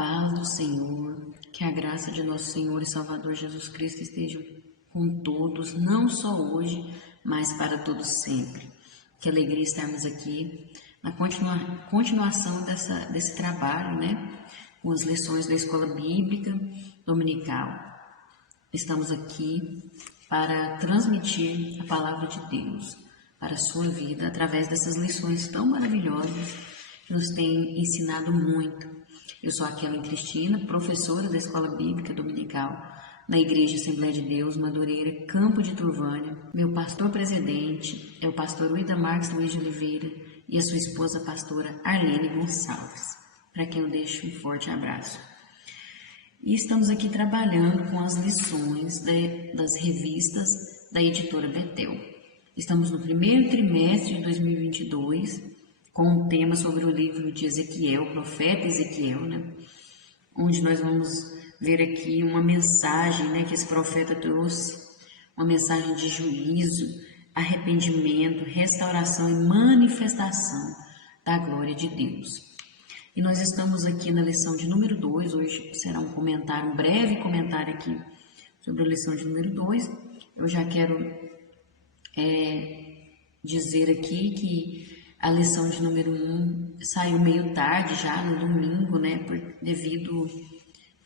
paz do Senhor, que a graça de nosso Senhor e Salvador Jesus Cristo esteja com todos, não só hoje, mas para todos sempre. Que alegria estarmos aqui na continuação desse trabalho, né? Com as lições da Escola Bíblica Dominical. Estamos aqui para transmitir a Palavra de Deus para a sua vida, através dessas lições tão maravilhosas que nos têm ensinado muito. Eu sou a Kellen Cristina, professora da Escola Bíblica Dominical, na Igreja Assembleia de Deus, Madureira, Campo de Turvânia. Meu pastor-presidente é o pastor Uida Marques Luiz de Oliveira e a sua esposa, a pastora Arlene Gonçalves, para quem eu deixo um forte abraço. E estamos aqui trabalhando com as lições das revistas da editora Betel. Estamos no primeiro trimestre de 2022, com um tema sobre o livro de Ezequiel, o profeta Ezequiel, né? Onde nós vamos ver aqui uma mensagem, né, que esse profeta trouxe, uma mensagem de juízo, arrependimento, restauração e manifestação da glória de Deus. E nós estamos aqui na lição de número 2, hoje será um breve comentário aqui sobre a lição de número 2. Eu já quero dizer aqui que a lição de número 1 saiu meio tarde já, no domingo, né, devido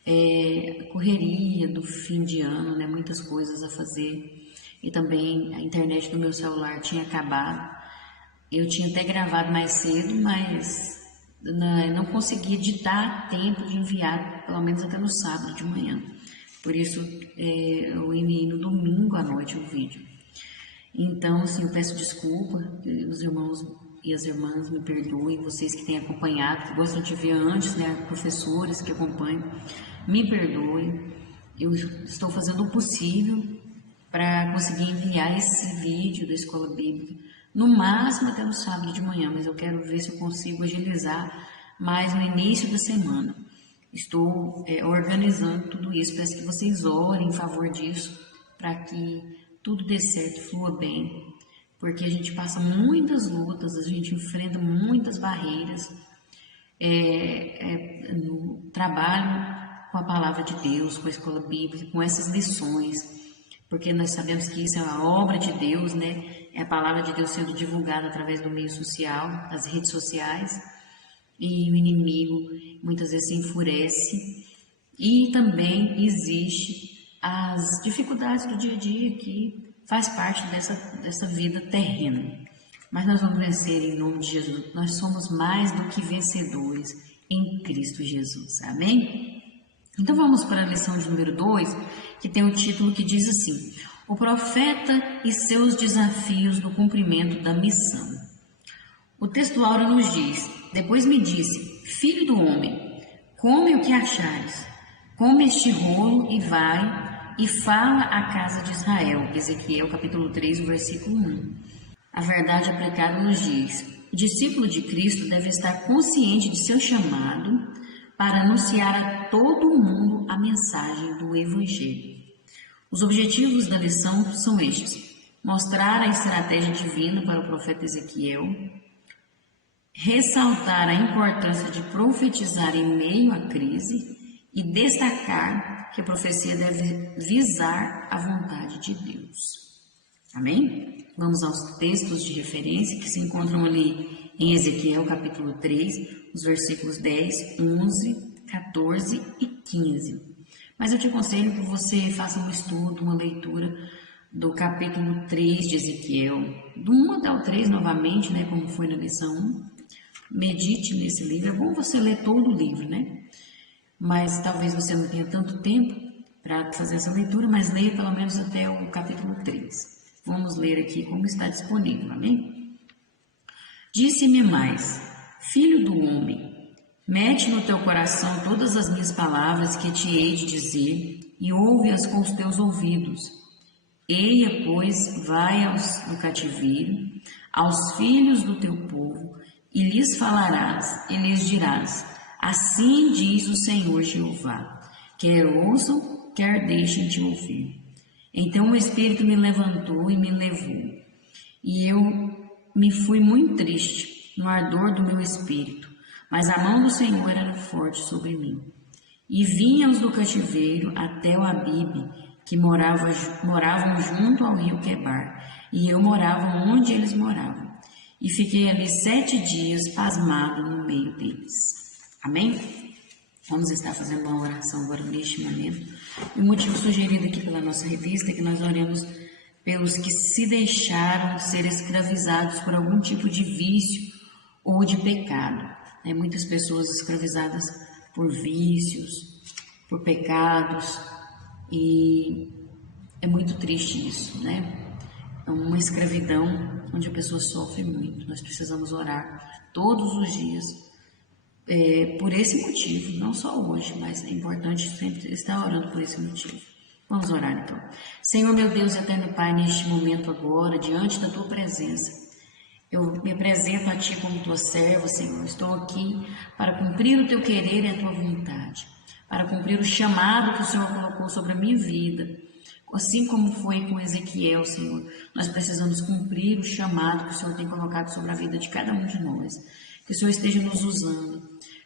à correria do fim de ano, né, muitas coisas a fazer, e também a internet do meu celular tinha acabado. Eu tinha até gravado mais cedo, mas não consegui editar a tempo de enviar, pelo menos até no sábado de manhã. Por isso, eu enviei no domingo à noite o vídeo. Então, assim, eu peço desculpa, os irmãos e as irmãs me perdoem, vocês que têm acompanhado, que gostam de ver antes, né, professores que acompanham, me perdoem. Eu estou fazendo o possível para conseguir enviar esse vídeo da Escola Bíblica, no máximo até no sábado de manhã, mas eu quero ver se eu consigo agilizar mais no início da semana. Estou organizando tudo isso, peço que vocês orem em favor disso, para que tudo dê certo, flua bem, porque a gente passa muitas lutas, a gente enfrenta muitas barreiras no trabalho com a Palavra de Deus, com a Escola Bíblica, com essas lições, porque nós sabemos que isso é uma obra de Deus, né? É a Palavra de Deus sendo divulgada através do meio social, das redes sociais, e o inimigo muitas vezes se enfurece, e também existe as dificuldades do dia a dia que faz parte dessa vida terrena. Mas nós vamos vencer em nome de Jesus. Nós somos mais do que vencedores em Cristo Jesus. Amém? Então vamos para a lição de número 2, que tem um título que diz assim: O profeta e seus desafios no cumprimento da missão. O texto áureo nos diz: Depois me disse, filho do homem, come o que achares, come este rolo e vai e fala à casa de Israel. Ezequiel capítulo 3, versículo 1. A verdade aplicada nos diz: o discípulo de Cristo deve estar consciente de seu chamado para anunciar a todo mundo a mensagem do Evangelho. Os objetivos da lição são estes: mostrar a estratégia divina para o profeta Ezequiel, ressaltar a importância de profetizar em meio à crise e destacar que a profecia deve visar a vontade de Deus. Amém? Vamos aos textos de referência que se encontram ali em Ezequiel capítulo 3, os versículos 10, 11, 14 e 15. Mas eu te aconselho que você faça um estudo, uma leitura do capítulo 3 de Ezequiel, do 1 até o 3 novamente, né, como foi na lição 1. Medite nesse livro, é bom você ler todo o livro, né? Mas talvez você não tenha tanto tempo para fazer essa leitura, mas leia pelo menos até o capítulo 3. Vamos ler aqui como está disponível, amém? Disse-me mais, filho do homem, mete no teu coração todas as minhas palavras que te hei de dizer e ouve-as com os teus ouvidos. Eia, pois, vai no cativeiro, aos filhos do teu povo, e lhes falarás, e lhes dirás: assim diz o Senhor Jeová, quer ouçam, quer deixem de ouvir. Então o Espírito me levantou e me levou, e eu me fui muito triste no ardor do meu espírito, mas a mão do Senhor era forte sobre mim. E vinha-os do cativeiro até o Abibe, que moravam junto ao rio Quebar, e eu morava onde eles moravam. E fiquei ali 7 dias pasmado no meio deles. Amém? Vamos estar fazendo uma oração agora neste momento. E o motivo sugerido aqui pela nossa revista é que nós oremos pelos que se deixaram ser escravizados por algum tipo de vício ou de pecado. Muitas pessoas escravizadas por vícios, por pecados, e é muito triste isso, né? É uma escravidão onde a pessoa sofre muito. Nós precisamos orar todos os dias por esse motivo, não só hoje, mas é importante sempre estar orando por esse motivo. Vamos orar então. Senhor, meu Deus, eterno Pai, neste momento agora, diante da Tua presença, eu me apresento a Ti como Tua serva, Senhor. Estou aqui para cumprir o Teu querer e a Tua vontade, para cumprir o chamado que o Senhor colocou sobre a minha vida. Assim como foi com Ezequiel, Senhor, nós precisamos cumprir o chamado que o Senhor tem colocado sobre a vida de cada um de nós. Que o Senhor esteja nos usando,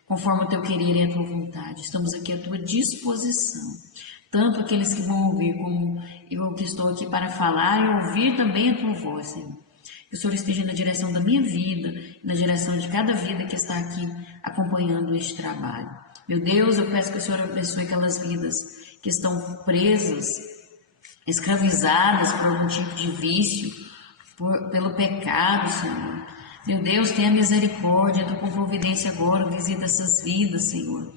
conforme o Teu querer e a Tua vontade. Estamos aqui à Tua disposição. Tanto aqueles que vão ouvir, como eu que estou aqui para falar e ouvir também a Tua voz, Senhor. Que o Senhor esteja na direção da minha vida, na direção de cada vida que está aqui acompanhando este trabalho. Meu Deus, eu peço que o Senhor abençoe aquelas vidas que estão presas, escravizadas por algum tipo de vício, pelo pecado, Senhor. Meu Deus, tenha misericórdia, tu com providência agora, visita essas vidas, Senhor.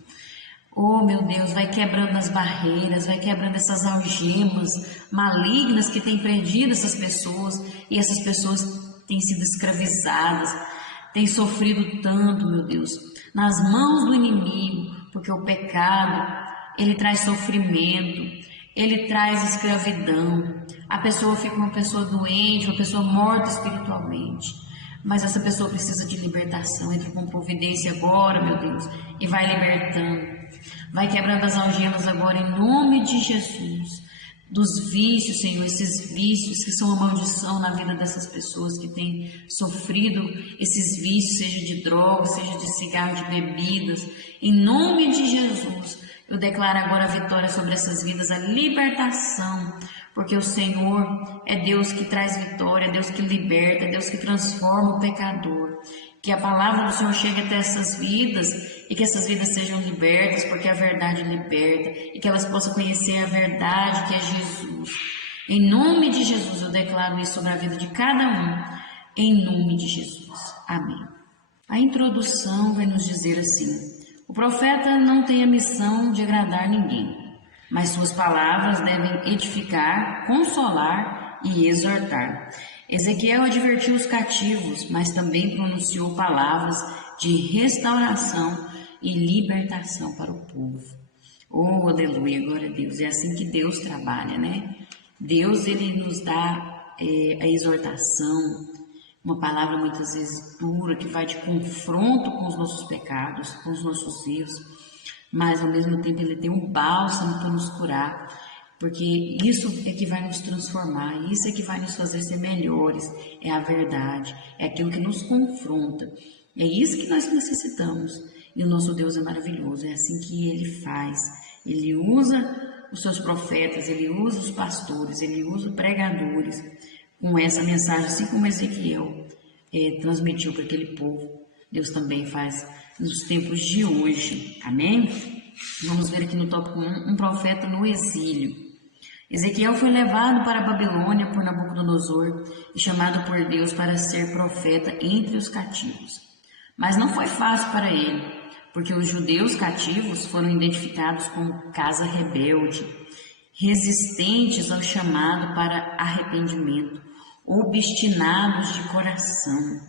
Oh, meu Deus, vai quebrando as barreiras, vai quebrando essas algemas malignas que têm prendido essas pessoas, e essas pessoas têm sido escravizadas, têm sofrido tanto, meu Deus, nas mãos do inimigo, porque o pecado, ele traz sofrimento, ele traz escravidão. A pessoa fica uma pessoa doente, uma pessoa morta espiritualmente. Mas essa pessoa precisa de libertação. Entra com providência agora, meu Deus, e vai libertando. Vai quebrando as algemas agora em nome de Jesus. Dos vícios, Senhor, esses vícios que são uma maldição na vida dessas pessoas que têm sofrido esses vícios, seja de drogas, seja de cigarro, de bebidas. Em nome de Jesus, eu declaro agora a vitória sobre essas vidas, a libertação, porque o Senhor é Deus que traz vitória, é Deus que liberta, é Deus que transforma o pecador. Que a palavra do Senhor chegue até essas vidas e que essas vidas sejam libertas, porque a verdade liberta, e que elas possam conhecer a verdade que é Jesus. Em nome de Jesus eu declaro isso sobre a vida de cada um, em nome de Jesus. Amém. A introdução vai nos dizer assim: o profeta não tem a missão de agradar ninguém, mas suas palavras devem edificar, consolar e exortar. Ezequiel advertiu os cativos, mas também pronunciou palavras de restauração e libertação para o povo. Oh, aleluia, glória a Deus. É assim que Deus trabalha, né? Deus, ele nos dá a exortação, uma palavra muitas vezes dura, que vai de confronto com os nossos pecados, com os nossos erros, mas ao mesmo tempo ele tem um bálsamo para nos curar, porque isso é que vai nos transformar, isso é que vai nos fazer ser melhores, é a verdade, é aquilo que nos confronta, é isso que nós necessitamos. E o nosso Deus é maravilhoso, é assim que Ele faz. Ele usa os seus profetas, Ele usa os pastores, Ele usa pregadores com essa mensagem, assim como Ezequiel transmitiu para aquele povo. Deus também faz nos tempos de hoje, amém? Vamos ver aqui no tópico 1, um profeta no exílio. Ezequiel foi levado para a Babilônia por Nabucodonosor e chamado por Deus para ser profeta entre os cativos. Mas não foi fácil para ele, porque os judeus cativos foram identificados como casa rebelde, resistentes ao chamado para arrependimento, obstinados de coração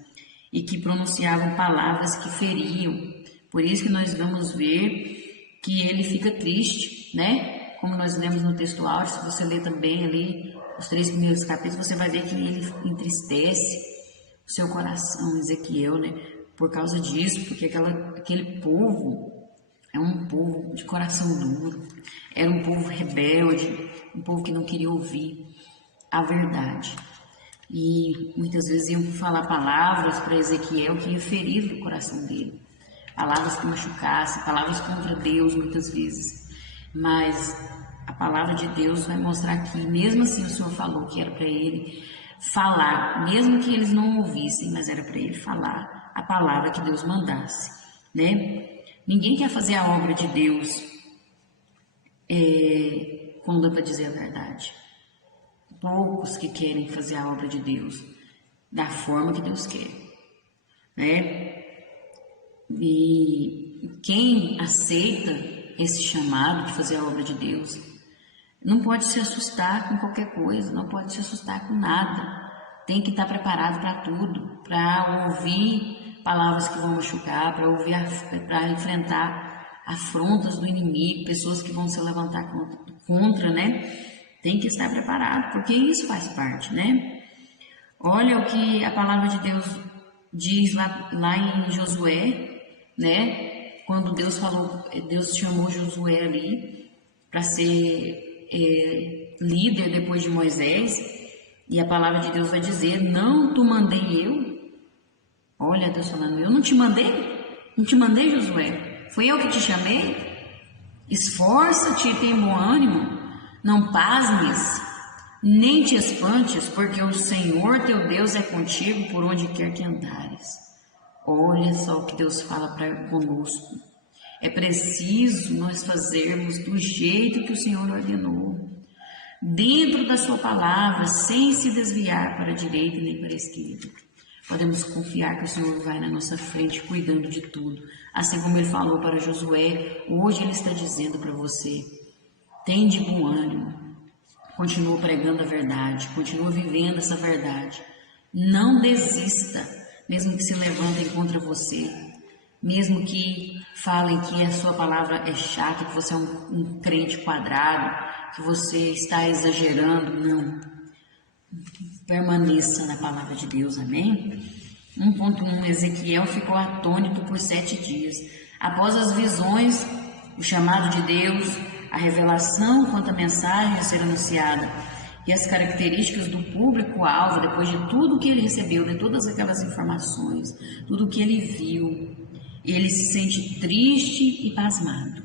e que pronunciavam palavras que feriam. Por isso que nós vamos ver que ele fica triste, né? Como nós lemos no texto áureo, se você ler também ali os 3 primeiros capítulos, você vai ver que ele entristece o seu coração, Ezequiel, né? Por causa disso, porque aquele povo é um povo de coração duro, era um povo rebelde, um povo que não queria ouvir a verdade. E muitas vezes iam falar palavras para Ezequiel que iam ferir o coração dele. palavras que machucassem, palavras contra Deus muitas vezes. Mas a palavra de Deus vai mostrar que mesmo assim o Senhor falou que era para ele falar, mesmo que eles não ouvissem, mas era para ele falar a palavra que Deus mandasse, né? Ninguém quer fazer a obra de Deus quando dá para dizer a verdade. Poucos que querem fazer a obra de Deus da forma que Deus quer, né? E quem aceita esse chamado de fazer a obra de Deus não pode se assustar com qualquer coisa, não pode se assustar com nada. Tem que estar preparado para tudo, para ouvir palavras que vão machucar, para enfrentar afrontas do inimigo, pessoas que vão se levantar contra, né? Tem que estar preparado, porque isso faz parte, né? Olha o que a palavra de Deus diz lá em Josué, né? Quando Deus chamou Josué ali para ser líder depois de Moisés, e a palavra de Deus vai dizer: não tu mandei eu. Olha, Deus falando: eu não te mandei, Josué, fui eu que te chamei. Esforça-te e tem bom ânimo, não pasmes, nem te espantes, porque o Senhor teu Deus é contigo por onde quer que andares. Olha só o que Deus fala conosco. É preciso nós fazermos do jeito que o Senhor ordenou, dentro da sua palavra, sem se desviar para a direita nem para a esquerda. Podemos confiar que o Senhor vai na nossa frente cuidando de tudo. Assim como ele falou para Josué, hoje ele está dizendo para você: tem de bom ânimo, continua pregando a verdade, continua vivendo essa verdade. Não desista, mesmo que se levantem contra você, mesmo que falem que a sua palavra é chata, que você é um crente quadrado, que você está exagerando. Não. Permaneça na palavra de Deus, amém? 1.1 Ezequiel ficou atônito por 7 dias. Após as visões, o chamado de Deus, a revelação quanto à mensagem a ser anunciada e as características do público-alvo, depois de tudo que ele recebeu, de todas aquelas informações, tudo que ele viu, ele se sente triste e pasmado.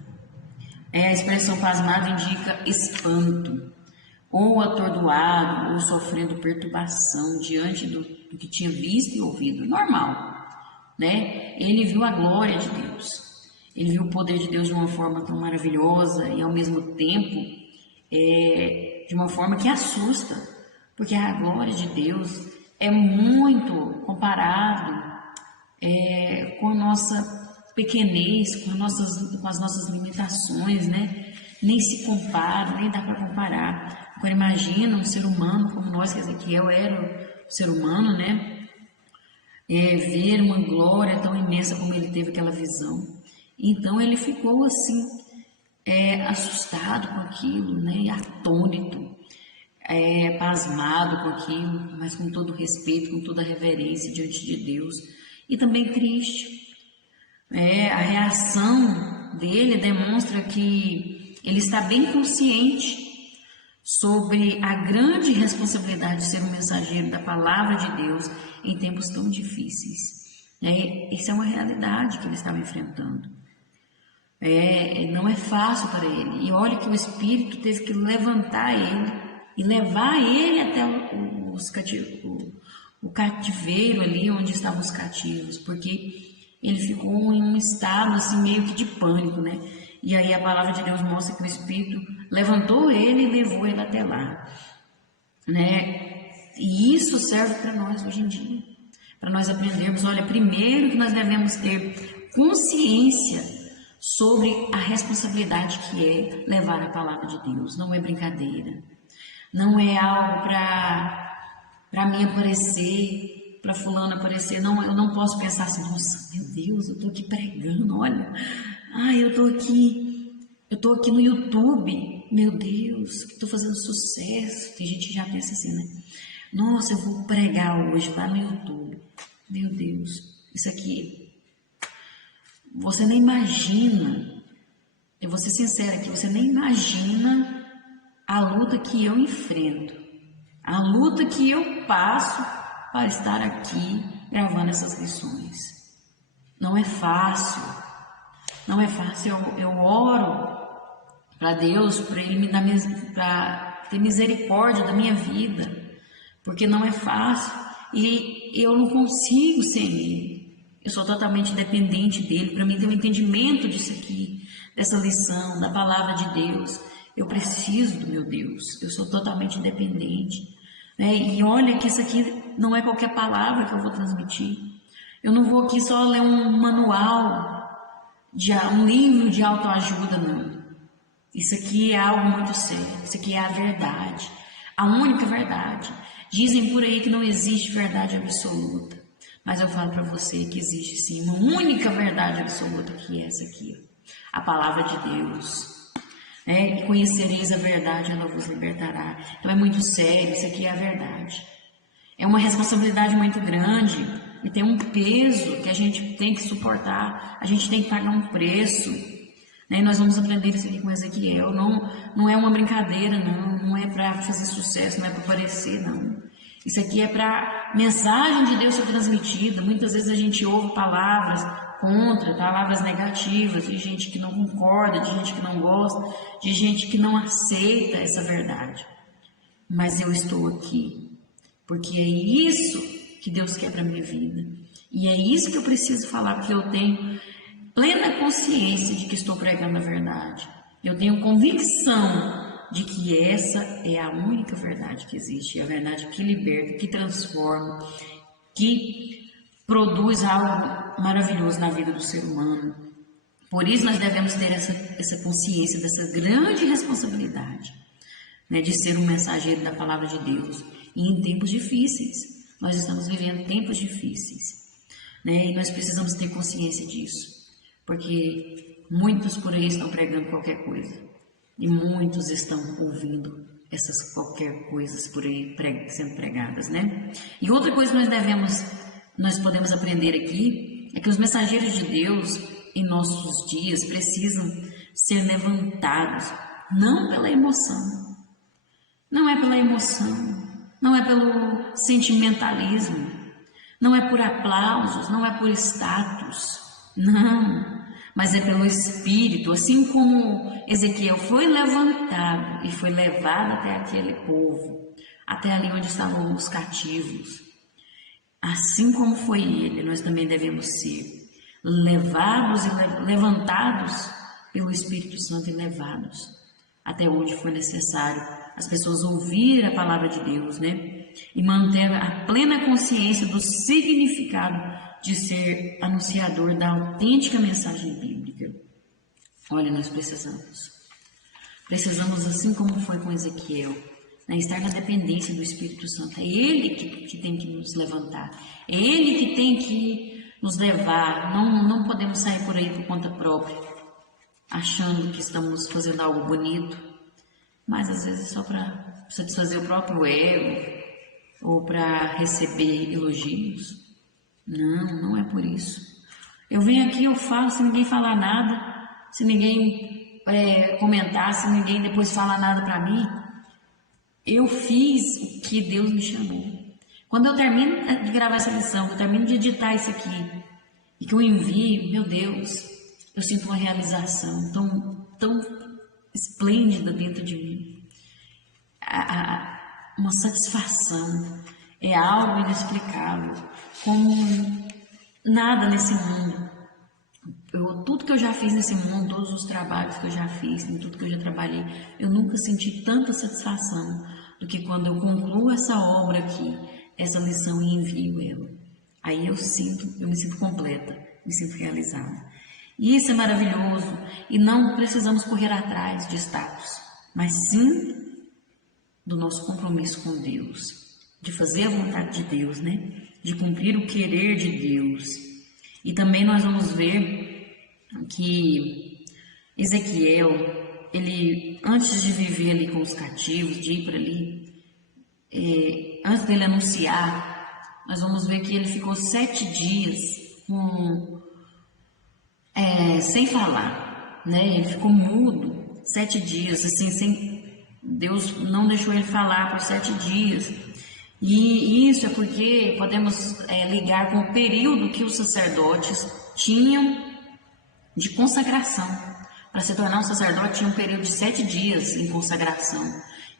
A expressão pasmado indica espanto, ou atordoado, ou sofrendo perturbação diante do que tinha visto e ouvido. Normal, né? Ele viu a glória de Deus, ele viu o poder de Deus de uma forma tão maravilhosa e ao mesmo tempo de uma forma que assusta, porque a glória de Deus é muito comparado com a nossa pequenez, com as nossas limitações, né? Nem se compara, nem dá para comparar. Agora imagina um ser humano como nós, que Ezequiel era um ser humano, né? Ver uma glória tão imensa como ele teve aquela visão. Então ele ficou assim, assustado com aquilo, né? Atônito, pasmado com aquilo, mas com todo respeito, com toda reverência diante de Deus. E também triste. A reação dele demonstra que ele está bem consciente sobre a grande responsabilidade de ser um mensageiro da palavra de Deus em tempos tão difíceis. Isso é uma realidade que ele estava enfrentando. Não é fácil para ele. E olha que o Espírito teve que levantar ele e levar ele até o cativeiro ali onde estavam os cativos, porque ele ficou em um estado assim meio que de pânico, né? E aí a palavra de Deus mostra que o Espírito levantou ele e levou ele até lá, né? E isso serve para nós hoje em dia, para nós aprendermos. Olha, primeiro que nós devemos ter consciência sobre a responsabilidade que é levar a palavra de Deus. Não é brincadeira, não é algo para mim aparecer, para fulano aparecer. Não, eu não posso pensar assim: nossa, meu Deus, eu estou aqui pregando, olha, eu estou aqui no YouTube, meu Deus, que estou fazendo sucesso. Tem gente que já pensa assim, né? Nossa, eu vou pregar hoje lá no YouTube. Meu Deus, isso aqui, você nem imagina, eu vou ser sincera aqui, você nem imagina a luta que eu enfrento, a luta que eu passo para estar aqui gravando essas lições. Não é fácil. Não é fácil. Eu oro para Deus, para Ele me dar, para ter misericórdia da minha vida, porque não é fácil e eu não consigo sem Ele. Eu sou totalmente dependente dele. Para mim ter um entendimento disso aqui, dessa lição, da palavra de Deus, eu preciso do meu Deus. Eu sou totalmente dependente, né? E olha que isso aqui não é qualquer palavra que eu vou transmitir. Eu não vou aqui só ler um manual, um livro de autoajuda, não. Isso aqui é algo muito sério. Isso aqui é a verdade, a única verdade. Dizem por aí que não existe verdade absoluta, mas eu falo para você que existe sim uma única verdade absoluta, que é essa aqui, a palavra de Deus. E conhecereis a verdade, ela vos libertará. Então é muito sério, isso aqui é a verdade. É uma responsabilidade muito grande e tem um peso que a gente tem que suportar, a gente tem que pagar um preço. E nós vamos aprender isso aqui com Ezequiel. Não é uma brincadeira, não é para fazer sucesso, não é para aparecer, não. Isso aqui é para mensagem de Deus ser transmitida. Muitas vezes a gente ouve palavras contra, palavras negativas, de gente que não concorda, de gente que não gosta, de gente que não aceita essa verdade. Mas eu estou aqui, porque é isso que Deus quer para a minha vida. E é isso que eu preciso falar, porque eu tenho plena consciência de que estou pregando a verdade. Eu tenho convicção de que essa é a única verdade que existe, é a verdade que liberta, que transforma, que produz algo maravilhoso na vida do ser humano. Por isso nós devemos ter essa consciência dessa grande responsabilidade, né, de ser um mensageiro da palavra de Deus. E em tempos difíceis, nós estamos vivendo tempos difíceis, né, e nós precisamos ter consciência disso. Porque muitos por aí estão pregando qualquer coisa. E muitos estão ouvindo essas qualquer coisas por aí sendo pregadas, né? E outra coisa que nós podemos aprender aqui é que os mensageiros de Deus em nossos dias precisam ser levantados, não pela emoção. Não é pela emoção, não é pelo sentimentalismo, não é por aplausos, não é por status, não. Mas é pelo Espírito, assim como Ezequiel foi levantado e foi levado até aquele povo, até ali onde estavam os cativos. Assim como foi ele, nós também devemos ser levados e levantados pelo Espírito Santo e levados até onde for necessário as pessoas ouvirem a palavra de Deus, né? E manter a plena consciência do significado de ser anunciador da autêntica mensagem bíblica. Olha, nós precisamos assim como foi com Ezequiel, né, estar na dependência do Espírito Santo. É Ele que tem que nos levantar, é Ele que tem que nos levar. Não podemos sair por aí por conta própria, achando que estamos fazendo algo bonito, mas às vezes só para satisfazer o próprio ego ou para receber elogios. Não é por isso. Eu venho aqui, eu falo, se ninguém falar nada, se ninguém comentar, se ninguém depois falar nada para mim, eu fiz o que Deus me chamou. Quando eu termino de gravar essa lição, que eu termino de editar isso aqui, e que eu envio, meu Deus, eu sinto uma realização tão esplêndida dentro de mim. Uma satisfação, é algo inexplicável, como nada nesse mundo. Tudo que eu já fiz nesse mundo, todos os trabalhos que eu já fiz, em tudo que eu já trabalhei, eu nunca senti tanta satisfação do que quando eu concluo essa obra aqui, essa lição e envio ela. Aí eu me sinto completa, me sinto realizada. E isso é maravilhoso, e não precisamos correr atrás de status, mas sim do nosso compromisso com Deus, de fazer a vontade de Deus, né? De cumprir o querer de Deus. E também nós vamos ver que Ezequiel, ele, antes de viver ali com os cativos, de ir para ali, antes dele anunciar, nós vamos ver que ele ficou 7 dias sem falar, né? Ele ficou mudo 7 dias, assim, Deus não deixou ele falar por 7 dias. E isso é porque podemos ligar com o período que os sacerdotes tinham de consagração. Para se tornar um sacerdote tinha um período de 7 dias em consagração.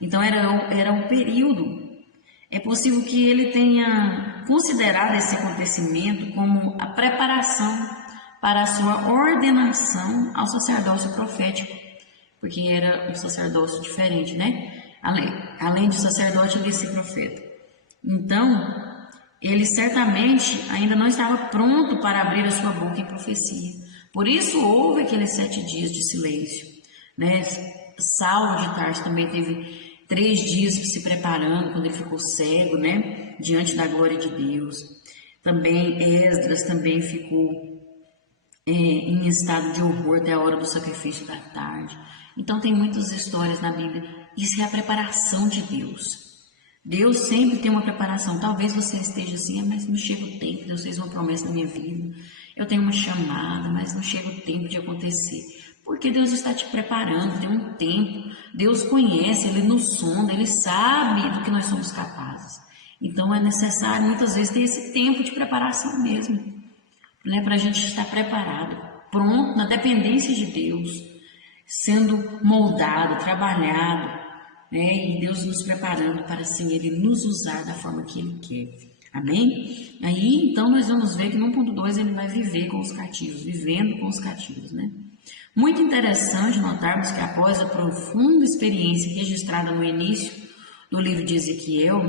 Então era um período. É possível que ele tenha considerado esse acontecimento como a preparação para a sua ordenação ao sacerdócio profético, porque era um sacerdócio diferente, né? Além de sacerdote, ele se profeta. Então, ele certamente ainda não estava pronto para abrir a sua boca em profecia. Por isso houve aqueles 7 dias de silêncio, né? Saulo de Tarso também teve 3 dias se preparando quando ele ficou cego, né? Diante da glória de Deus. Também Esdras também ficou em estado de horror até a hora do sacrifício da tarde. Então tem muitas histórias na Bíblia. Isso é a preparação de Deus. Deus sempre tem uma preparação. Talvez você esteja assim, mas não chega o tempo, Deus fez uma promessa na minha vida. Eu tenho uma chamada, mas não chega o tempo de acontecer. Porque Deus está te preparando, tem um tempo. Deus conhece, Ele nos sonda, Ele sabe do que nós somos capazes. Então é necessário muitas vezes ter esse tempo de preparação mesmo, né? Para a gente estar preparado, pronto, na dependência de Deus, sendo moldado, trabalhado, né? E Deus nos preparando para assim Ele nos usar da forma que Ele quer. Amém? Aí então nós vamos ver que no ponto 2 ele vai viver com os cativos, vivendo com os cativos, né? Muito interessante notarmos que após a profunda experiência registrada no início do livro de Ezequiel,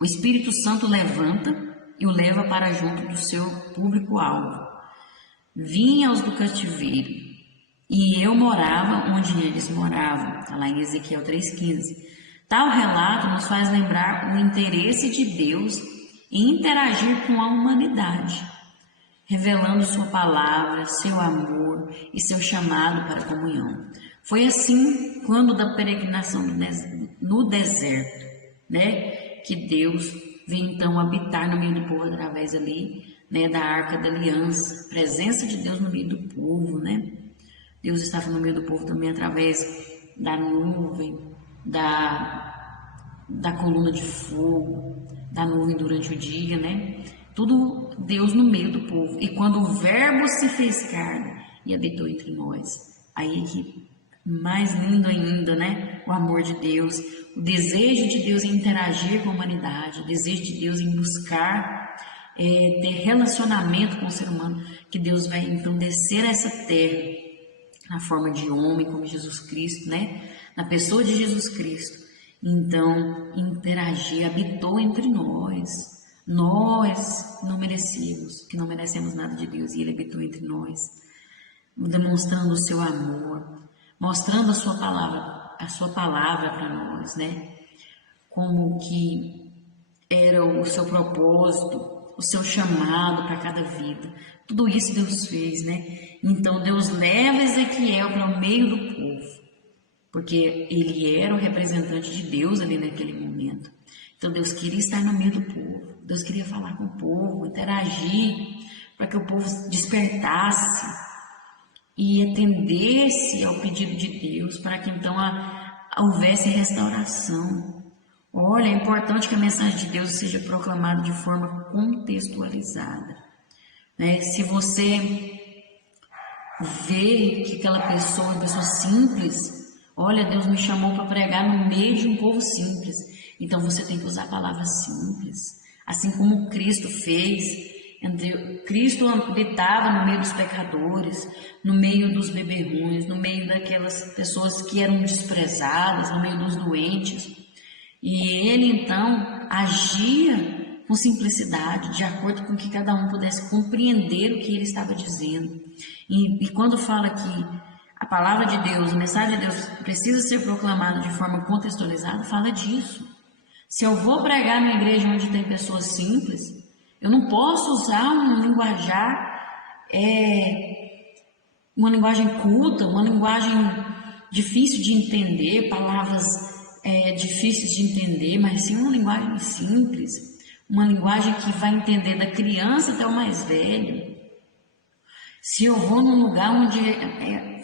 o Espírito Santo levanta e o leva para junto do seu público-alvo. Vinha aos do cativeiro, e eu morava onde eles moravam, está lá em Ezequiel 3,15. Tal relato nos faz lembrar o interesse de Deus em interagir com a humanidade, revelando sua palavra, seu amor e seu chamado para a comunhão. Foi assim quando da peregrinação no deserto, né, que Deus veio então habitar no meio do povo através ali, né, da Arca da Aliança, presença de Deus no meio do povo, né? Deus estava no meio do povo também através da nuvem, da coluna de fogo, da nuvem durante o dia, né? Tudo Deus no meio do povo. E quando o Verbo se fez carne e habitou entre nós, aí que mais lindo ainda, né? O amor de Deus, o desejo de Deus em interagir com a humanidade, o desejo de Deus em buscar ter relacionamento com o ser humano, que Deus vai então descer a essa terra na forma de homem, como Jesus Cristo, né? Na pessoa de Jesus Cristo. Então, interagir, habitou entre nós. Nós não merecíamos, que não merecemos nada de Deus, e Ele habitou entre nós, demonstrando o seu amor, mostrando a sua palavra para nós, né? Como que era o seu propósito, o seu chamado para cada vida. Tudo isso Deus fez, né? Então Deus leva Ezequiel para o meio do povo, porque ele era o representante de Deus ali naquele momento. Então Deus queria estar no meio do povo, Deus queria falar com o povo, interagir, para que o povo despertasse e atendesse ao pedido de Deus, para que então houvesse restauração. Olha, é importante que a mensagem de Deus seja proclamada de forma contextualizada, né? Se você vê que aquela pessoa é uma pessoa simples, olha, Deus me chamou para pregar no meio de um povo simples, então você tem que usar palavras simples, assim como Cristo fez. Cristo habitava no meio dos pecadores, no meio dos beberrões, no meio daquelas pessoas que eram desprezadas, no meio dos doentes. E ele então agia com simplicidade, de acordo com que cada um pudesse compreender o que ele estava dizendo. E quando fala que a palavra de Deus, a mensagem de Deus precisa ser proclamada de forma contextualizada, fala disso. Se eu vou pregar numa igreja onde tem pessoas simples, eu não posso usar um linguajar, uma linguagem culta, uma linguagem difícil de entender, palavras difíceis de entender, mas sim uma linguagem simples, uma linguagem que vai entender da criança até o mais velho. Se eu vou num lugar onde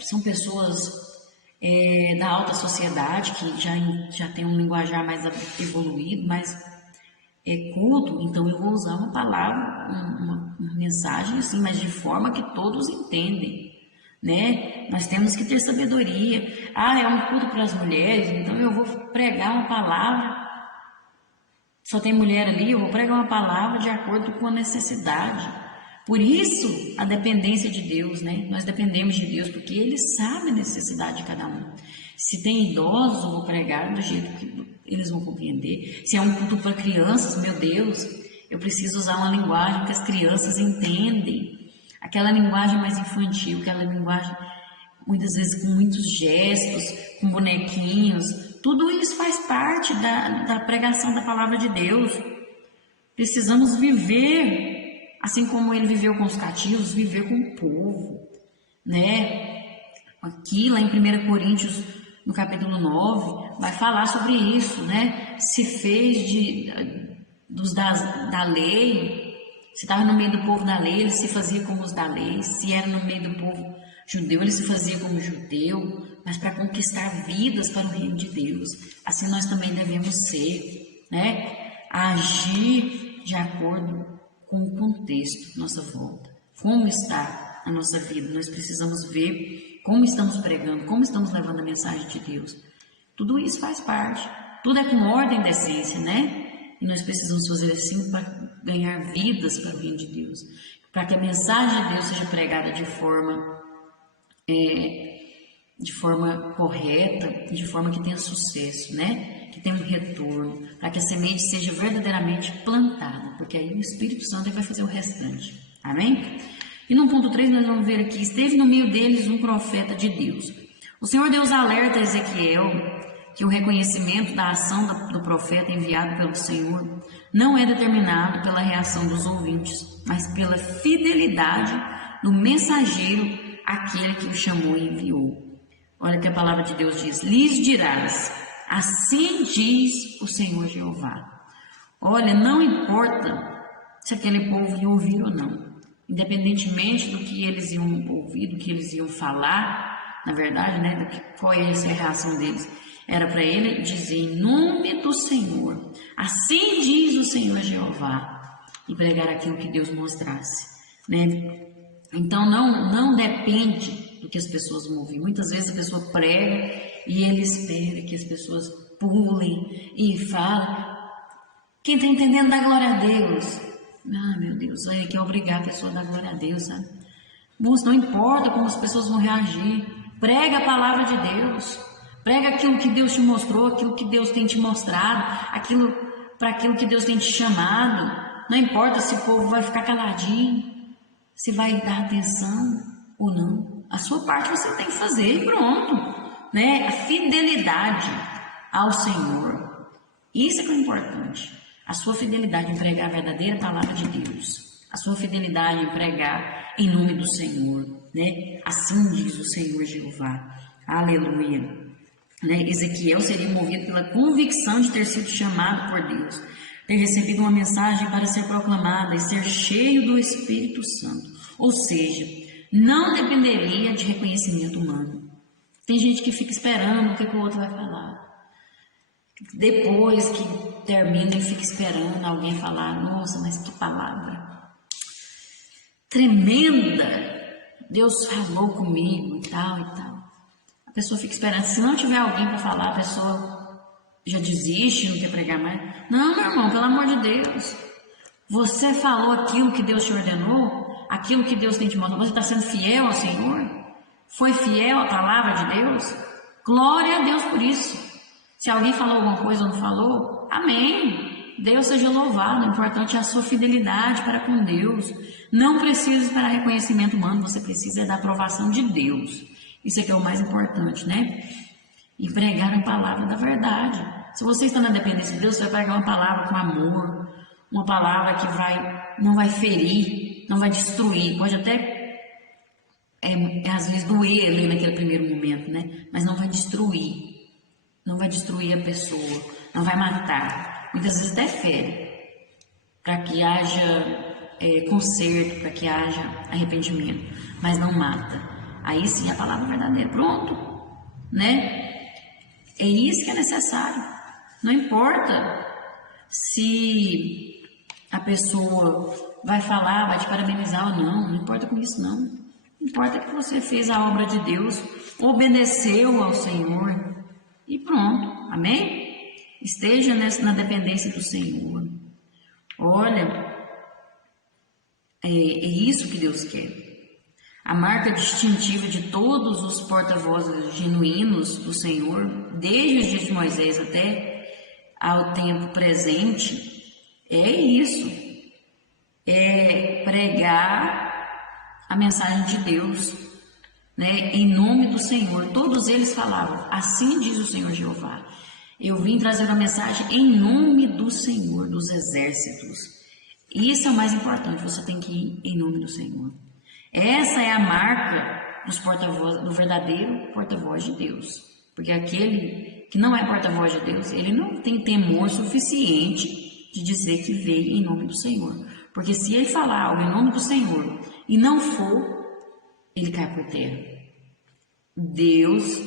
são pessoas da alta sociedade, que já tem um linguajar mais evoluído, mas culto, então eu vou usar uma palavra, uma mensagem assim, mas de forma que todos entendem, né? Nós temos que ter sabedoria. É um culto para as mulheres, então eu vou pregar uma palavra. Só tem mulher ali, eu vou pregar uma palavra de acordo com a necessidade. Por isso, a dependência de Deus, né? Nós dependemos de Deus porque Ele sabe a necessidade de cada um. Se tem idosos, eu vou pregar do jeito que eles vão compreender. Se é um culto para crianças, meu Deus, eu preciso usar uma linguagem que as crianças entendem. Aquela linguagem mais infantil, aquela linguagem muitas vezes com muitos gestos, com bonequinhos. Tudo isso faz parte da pregação da palavra de Deus. Precisamos viver, assim como ele viveu com os cativos, viver com o povo, né? Aqui, lá em 1 Coríntios, no capítulo 9, vai falar sobre isso, né? Se fez da lei, se estava no meio do povo da lei, ele se fazia como os da lei. Se era no meio do povo judeu, ele se fazia como judeu, mas para conquistar vidas para o reino de Deus. Assim nós também devemos ser, né? Agir de acordo com o contexto, nossa volta. Como está a nossa vida? Nós precisamos ver como estamos pregando, como estamos levando a mensagem de Deus. Tudo isso faz parte. Tudo é com ordem da essência, né? E nós precisamos fazer assim para ganhar vidas para o reino de Deus. Para que a mensagem de Deus seja pregada de forma correta, de forma que tenha sucesso, né? Que tenha um retorno, para que a semente seja verdadeiramente plantada, porque aí o Espírito Santo vai fazer o restante. Amém? E no ponto 3 nós vamos ver aqui, esteve no meio deles um profeta de Deus. O Senhor Deus alerta a Ezequiel que o reconhecimento da ação do profeta enviado pelo Senhor não é determinado pela reação dos ouvintes, mas pela fidelidade do mensageiro, aquele que o chamou e enviou. Olha que a palavra de Deus diz, lhes dirás, assim diz o Senhor Jeová. Olha, não importa se aquele povo ia ouvir ou não, independentemente do que eles iam ouvir, do que eles iam falar, na verdade, né, qual ia ser a reação deles, era para ele dizer em nome do Senhor, assim diz o Senhor Jeová, e pregar aquilo que Deus mostrasse, né? Então não depende do que as pessoas vão ouvir. Muitas vezes a pessoa prega e ele espera que as pessoas pulem e falem. Quem está entendendo dá glória a Deus. Meu Deus, aí quer obrigar a pessoa a dar glória a Deus, sabe? Moço, não importa como as pessoas vão reagir. Prega a palavra de Deus. Prega aquilo que Deus te mostrou, aquilo que Deus tem te mostrado, para aquilo que Deus tem te chamado. Não importa se o povo vai ficar caladinho, se vai dar atenção ou não. A sua parte você tem que fazer e pronto, né? A fidelidade ao Senhor, isso é que é importante. A sua fidelidade em pregar a verdadeira palavra de Deus, a sua fidelidade em pregar em nome do Senhor, né? Assim diz o Senhor Jeová. Aleluia. Né? Ezequiel seria movido pela convicção de ter sido chamado por Deus, ter recebido uma mensagem para ser proclamada e ser cheio do Espírito Santo. Ou seja, não dependeria de reconhecimento humano. Tem gente que fica esperando o que o outro vai falar. Depois que termina, ele fica esperando alguém falar, nossa, mas que palavra tremenda, Deus falou comigo e tal e tal. A pessoa fica esperando, se não tiver alguém para falar, a pessoa já desiste, não quer pregar mais. Não, meu irmão, pelo amor de Deus, você falou aquilo que Deus te ordenou, aquilo que Deus tem te mostrado, você está sendo fiel ao Senhor? Foi fiel à palavra de Deus? Glória a Deus por isso. Se alguém falou alguma coisa ou não falou, amém. Deus seja louvado. O importante é a sua fidelidade para com Deus. Não precisa esperar reconhecimento humano, você precisa da aprovação de Deus. Isso é que é o mais importante, né? E pregar a palavra da verdade. Se você está na dependência de Deus, você vai pregar uma palavra com amor, uma palavra que não vai ferir, não vai destruir, pode até às vezes doer ali naquele primeiro momento, né? Mas não vai destruir. Não vai destruir a pessoa, não vai matar, muitas vezes até fere, para que haja conserto, para que haja arrependimento, mas não mata. Aí sim a palavra verdadeira, pronto, né? É isso que é necessário. Não importa se a pessoa vai falar, vai te parabenizar ou não, não importa com isso não. Importa que você fez a obra de Deus, obedeceu ao Senhor e pronto, amém? Esteja na dependência do Senhor. Olha, é isso que Deus quer. A marca distintiva de todos os porta-vozes genuínos do Senhor, desde os dias de Moisés até ao tempo presente, é isso. É pregar a mensagem de Deus, né, em nome do Senhor. Todos eles falavam, assim diz o Senhor Jeová. Eu vim trazer uma mensagem em nome do Senhor, dos exércitos. Isso é o mais importante, você tem que ir em nome do Senhor. Essa é a marca dos porta-voz, do verdadeiro porta-voz de Deus. Porque aquele que não é porta-voz de Deus, ele não tem temor suficiente de dizer que veio em nome do Senhor. Porque se ele falar algo em nome do Senhor e não for, ele cai por terra. Deus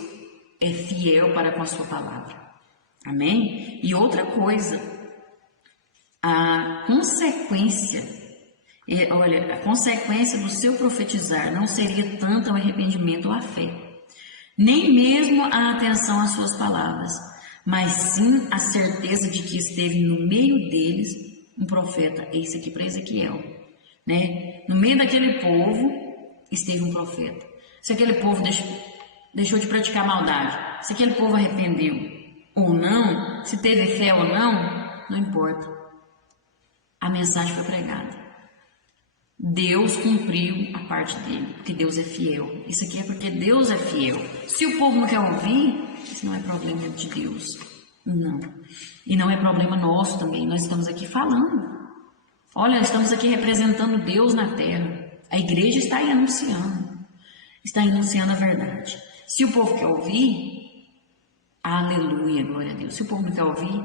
é fiel para com a sua palavra. Amém? E outra coisa, a consequência do seu profetizar não seria tanto o arrependimento ou a fé, nem mesmo a atenção às suas palavras, mas sim a certeza de que esteve no meio deles um profeta. Esse aqui para Ezequiel, né? No meio daquele povo esteve um profeta. Se aquele povo deixou de praticar maldade, se aquele povo arrependeu ou não, se teve fé ou não importa. A mensagem foi pregada. Deus cumpriu a parte dele, porque Deus é fiel. Isso aqui é porque Deus é fiel. Se o povo não quer ouvir, isso não é problema de Deus. Não. E não é problema nosso também. Nós estamos aqui falando. Olha, estamos aqui representando Deus na terra. A igreja está aí anunciando. Está anunciando a verdade. Se o povo quer ouvir, aleluia, glória a Deus. Se o povo não quer ouvir,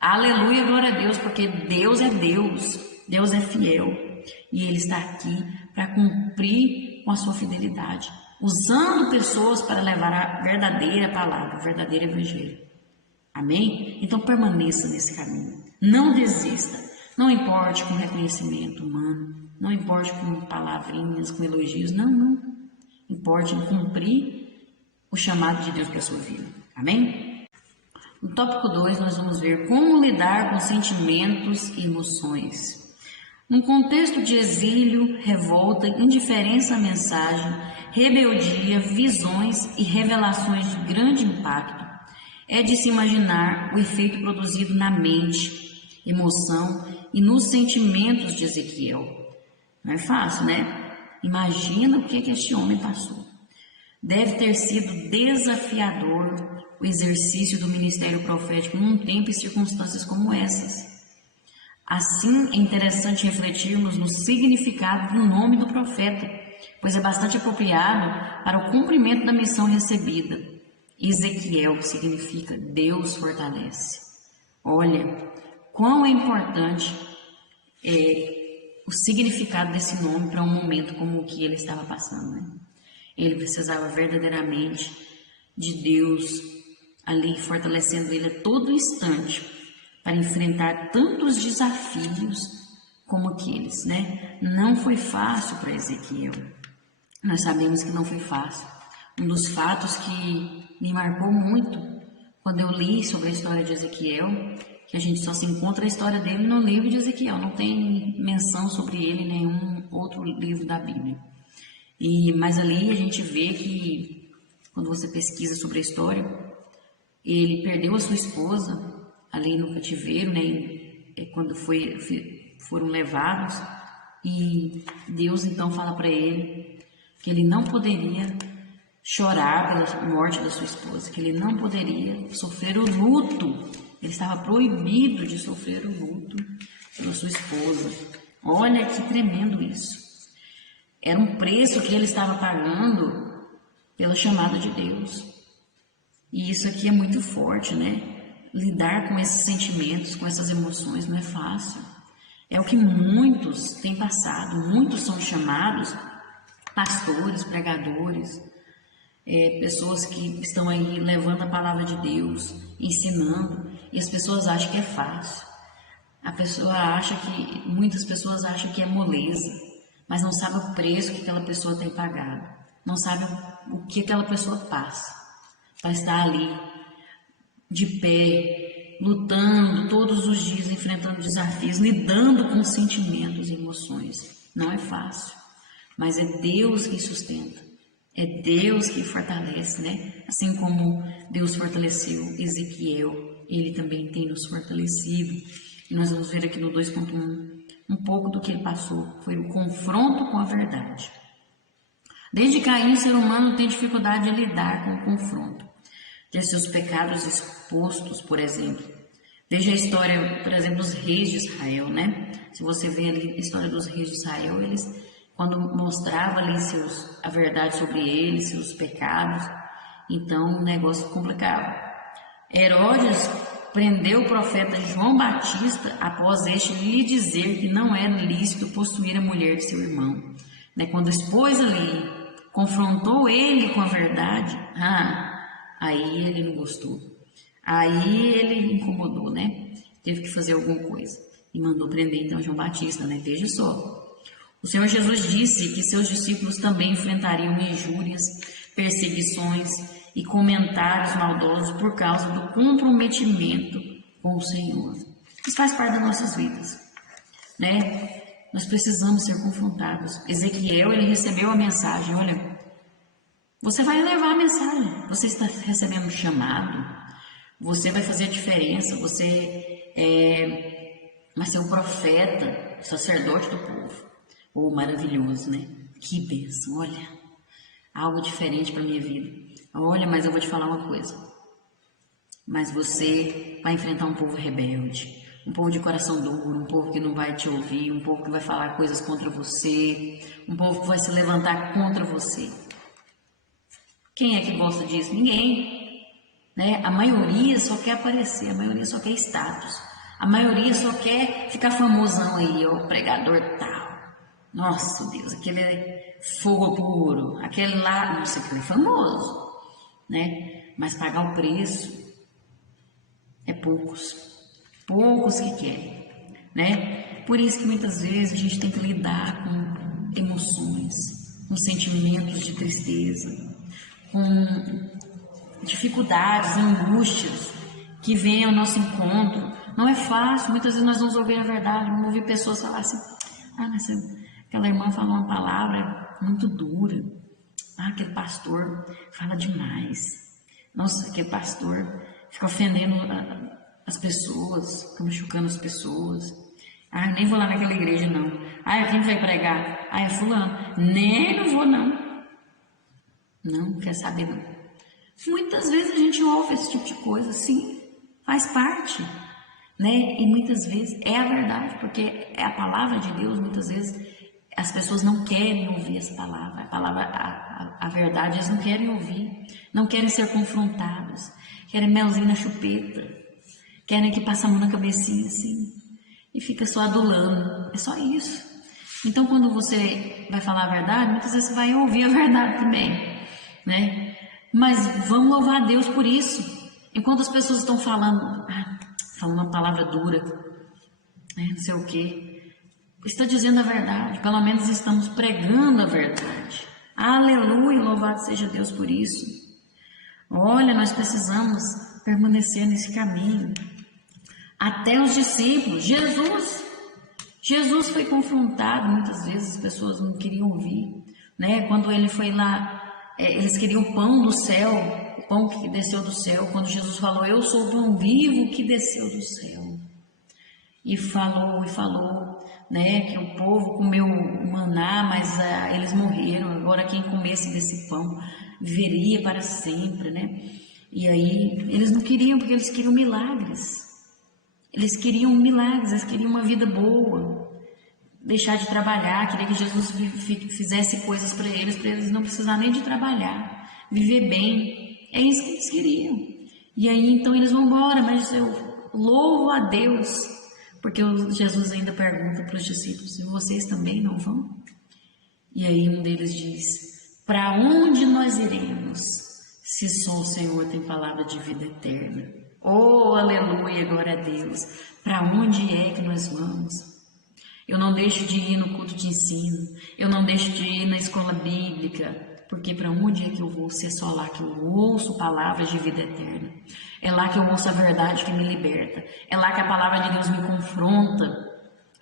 aleluia, glória a Deus, porque Deus é Deus. Deus é fiel. E Ele está aqui para cumprir com a sua fidelidade, usando pessoas para levar a verdadeira palavra, o verdadeiro evangelho. Amém? Então permaneça nesse caminho. Não desista. Não importe com reconhecimento humano, não importe com palavrinhas, com elogios, não. Importe em cumprir o chamado de Deus para a sua vida. Amém? No tópico 2, nós vamos ver como lidar com sentimentos e emoções. Num contexto de exílio, revolta, indiferença à mensagem, rebeldia, visões e revelações de grande impacto, é de se imaginar o efeito produzido na mente, emoção e nos sentimentos de Ezequiel. Não é fácil, né? Imagina o que este homem passou. Deve ter sido desafiador o exercício do ministério profético num tempo e circunstâncias como essas. Assim, é interessante refletirmos no significado do nome do profeta, pois é bastante apropriado para o cumprimento da missão recebida. Ezequiel significa Deus fortalece. Olha, quão é importante o significado desse nome para um momento como o que ele estava passando, né? Ele precisava verdadeiramente de Deus ali fortalecendo ele a todo instante para enfrentar tantos desafios como aqueles, né? Não foi fácil para Ezequiel. Nós sabemos que não foi fácil. Um dos fatos que me marcou muito quando eu li sobre a história de Ezequiel, que a gente só se encontra a história dele no livro de Ezequiel, não tem menção sobre ele em nenhum outro livro da Bíblia. Mas ali a gente vê que, quando você pesquisa sobre a história, ele perdeu a sua esposa ali no cativeiro, né, quando foram levados, e Deus então fala para ele que ele não poderia chorar pela morte da sua esposa, que ele não poderia sofrer o luto, ele estava proibido de sofrer o luto pela sua esposa. Olha que tremendo isso. Era um preço que ele estava pagando pela chamada de Deus. E isso aqui é muito forte, né? Lidar com esses sentimentos, com essas emoções não é fácil. É o que muitos têm passado. Muitos são chamados pastores, pregadores, pessoas que estão aí levando a palavra de Deus, ensinando, e as pessoas acham que é fácil. Muitas pessoas acham que é moleza, mas não sabe o preço que aquela pessoa tem pagado, não sabe o que aquela pessoa passa para estar ali, de pé, lutando todos os dias, enfrentando desafios, lidando com sentimentos e emoções. Não é fácil, mas é Deus que sustenta, é Deus que fortalece, né? Assim como Deus fortaleceu Ezequiel, Ele também tem nos fortalecido. E nós vamos ver aqui no 2.1 um pouco do que ele passou, foi o confronto com a verdade. Desde Caim, o ser humano tem dificuldade de lidar com o confronto, ter seus pecados expostos, por exemplo. Veja a história, por exemplo, dos reis de Israel, né? Se você vê ali a história dos reis de Israel, eles, quando mostrava ali a verdade sobre eles, seus pecados, então o negócio complicava. Herodes prendeu o profeta João Batista após este lhe dizer que não era lícito possuir a mulher de seu irmão. Né? Quando expôs ali, confrontou ele com a verdade, aí ele não gostou. Aí ele incomodou, né? Teve que fazer alguma coisa. E mandou prender então João Batista, né? Veja só. O Senhor Jesus disse que seus discípulos também enfrentariam injúrias, perseguições e comentários maldosos por causa do comprometimento com o Senhor. Isso faz parte das nossas vidas, né? Nós precisamos ser confrontados. Ezequiel, ele recebeu a mensagem, olha, você vai levar a mensagem, você está recebendo um chamado, você vai fazer a diferença, você vai ser um profeta, sacerdote do povo. Oh, maravilhoso, né? Que bênção, olha, algo diferente para a minha vida. Olha, mas eu vou te falar uma coisa. Mas você vai enfrentar um povo rebelde, um povo de coração duro, um povo que não vai te ouvir, um povo que vai falar coisas contra você, um povo que vai se levantar contra você. Quem é que gosta disso? Ninguém. Né? A maioria só quer aparecer, a maioria só quer status, a maioria só quer ficar famosão aí, ó, pregador tal. Nossa Deus, aquele é fogo puro, aquele lá, não sei o que, é famoso, né? Mas pagar o preço é poucos que querem, né? Por isso que muitas vezes a gente tem que lidar com emoções, com sentimentos de tristeza, com dificuldades, angústias que vêm ao nosso encontro. Não é fácil, muitas vezes nós vamos ouvir a verdade, vamos ouvir pessoas falar assim, mas aquela irmã falou uma palavra muito dura, aquele pastor fala demais, nossa, aquele pastor fica ofendendo as pessoas, fica machucando as pessoas, eu nem vou lá naquela igreja não, quem vai pregar? É fulano, nem não vou não quer saber não. Muitas vezes a gente ouve esse tipo de coisa, sim, faz parte, né? E muitas vezes é a verdade, porque é a palavra de Deus. Muitas vezes as pessoas não querem ouvir essa palavra, a verdade eles não querem ouvir, não querem ser confrontados, querem melzinho na chupeta, querem que passe a mão na cabecinha assim, e fica só adulando, é só isso. Então quando você vai falar a verdade, muitas vezes você vai ouvir a verdade também, né? Mas vamos louvar a Deus por isso. Enquanto as pessoas estão falando uma palavra dura, né, não sei o que, está dizendo a verdade, pelo menos estamos pregando a verdade. Aleluia, louvado seja Deus por isso. Olha, nós precisamos permanecer nesse caminho. Até os discípulos, Jesus foi confrontado, muitas vezes as pessoas não queriam ouvir, né? Quando ele foi lá, eles queriam o pão do céu, o pão que desceu do céu, quando Jesus falou, eu sou o pão vivo que desceu do céu. E falou, né, que o povo comeu maná, mas eles morreram, agora quem comesse desse pão viveria para sempre, né? E aí, eles não queriam, porque eles queriam milagres. Eles queriam milagres, eles queriam uma vida boa, deixar de trabalhar, queria que Jesus fizesse coisas para eles não precisar nem de trabalhar, viver bem, é isso que eles queriam. E aí então eles vão embora, mas eu louvo a Deus, porque Jesus ainda pergunta para os discípulos, e vocês também não vão? E aí um deles diz, para onde nós iremos, se só o Senhor tem palavra de vida eterna? Oh, aleluia, glória a Deus. Para onde é que nós vamos? Eu não deixo de ir no culto de ensino, eu não deixo de ir na escola bíblica, porque para onde é que eu vou se é só lá que eu ouço palavras de vida eterna? É lá que eu ouço a verdade que me liberta, é lá que a palavra de Deus me confronta,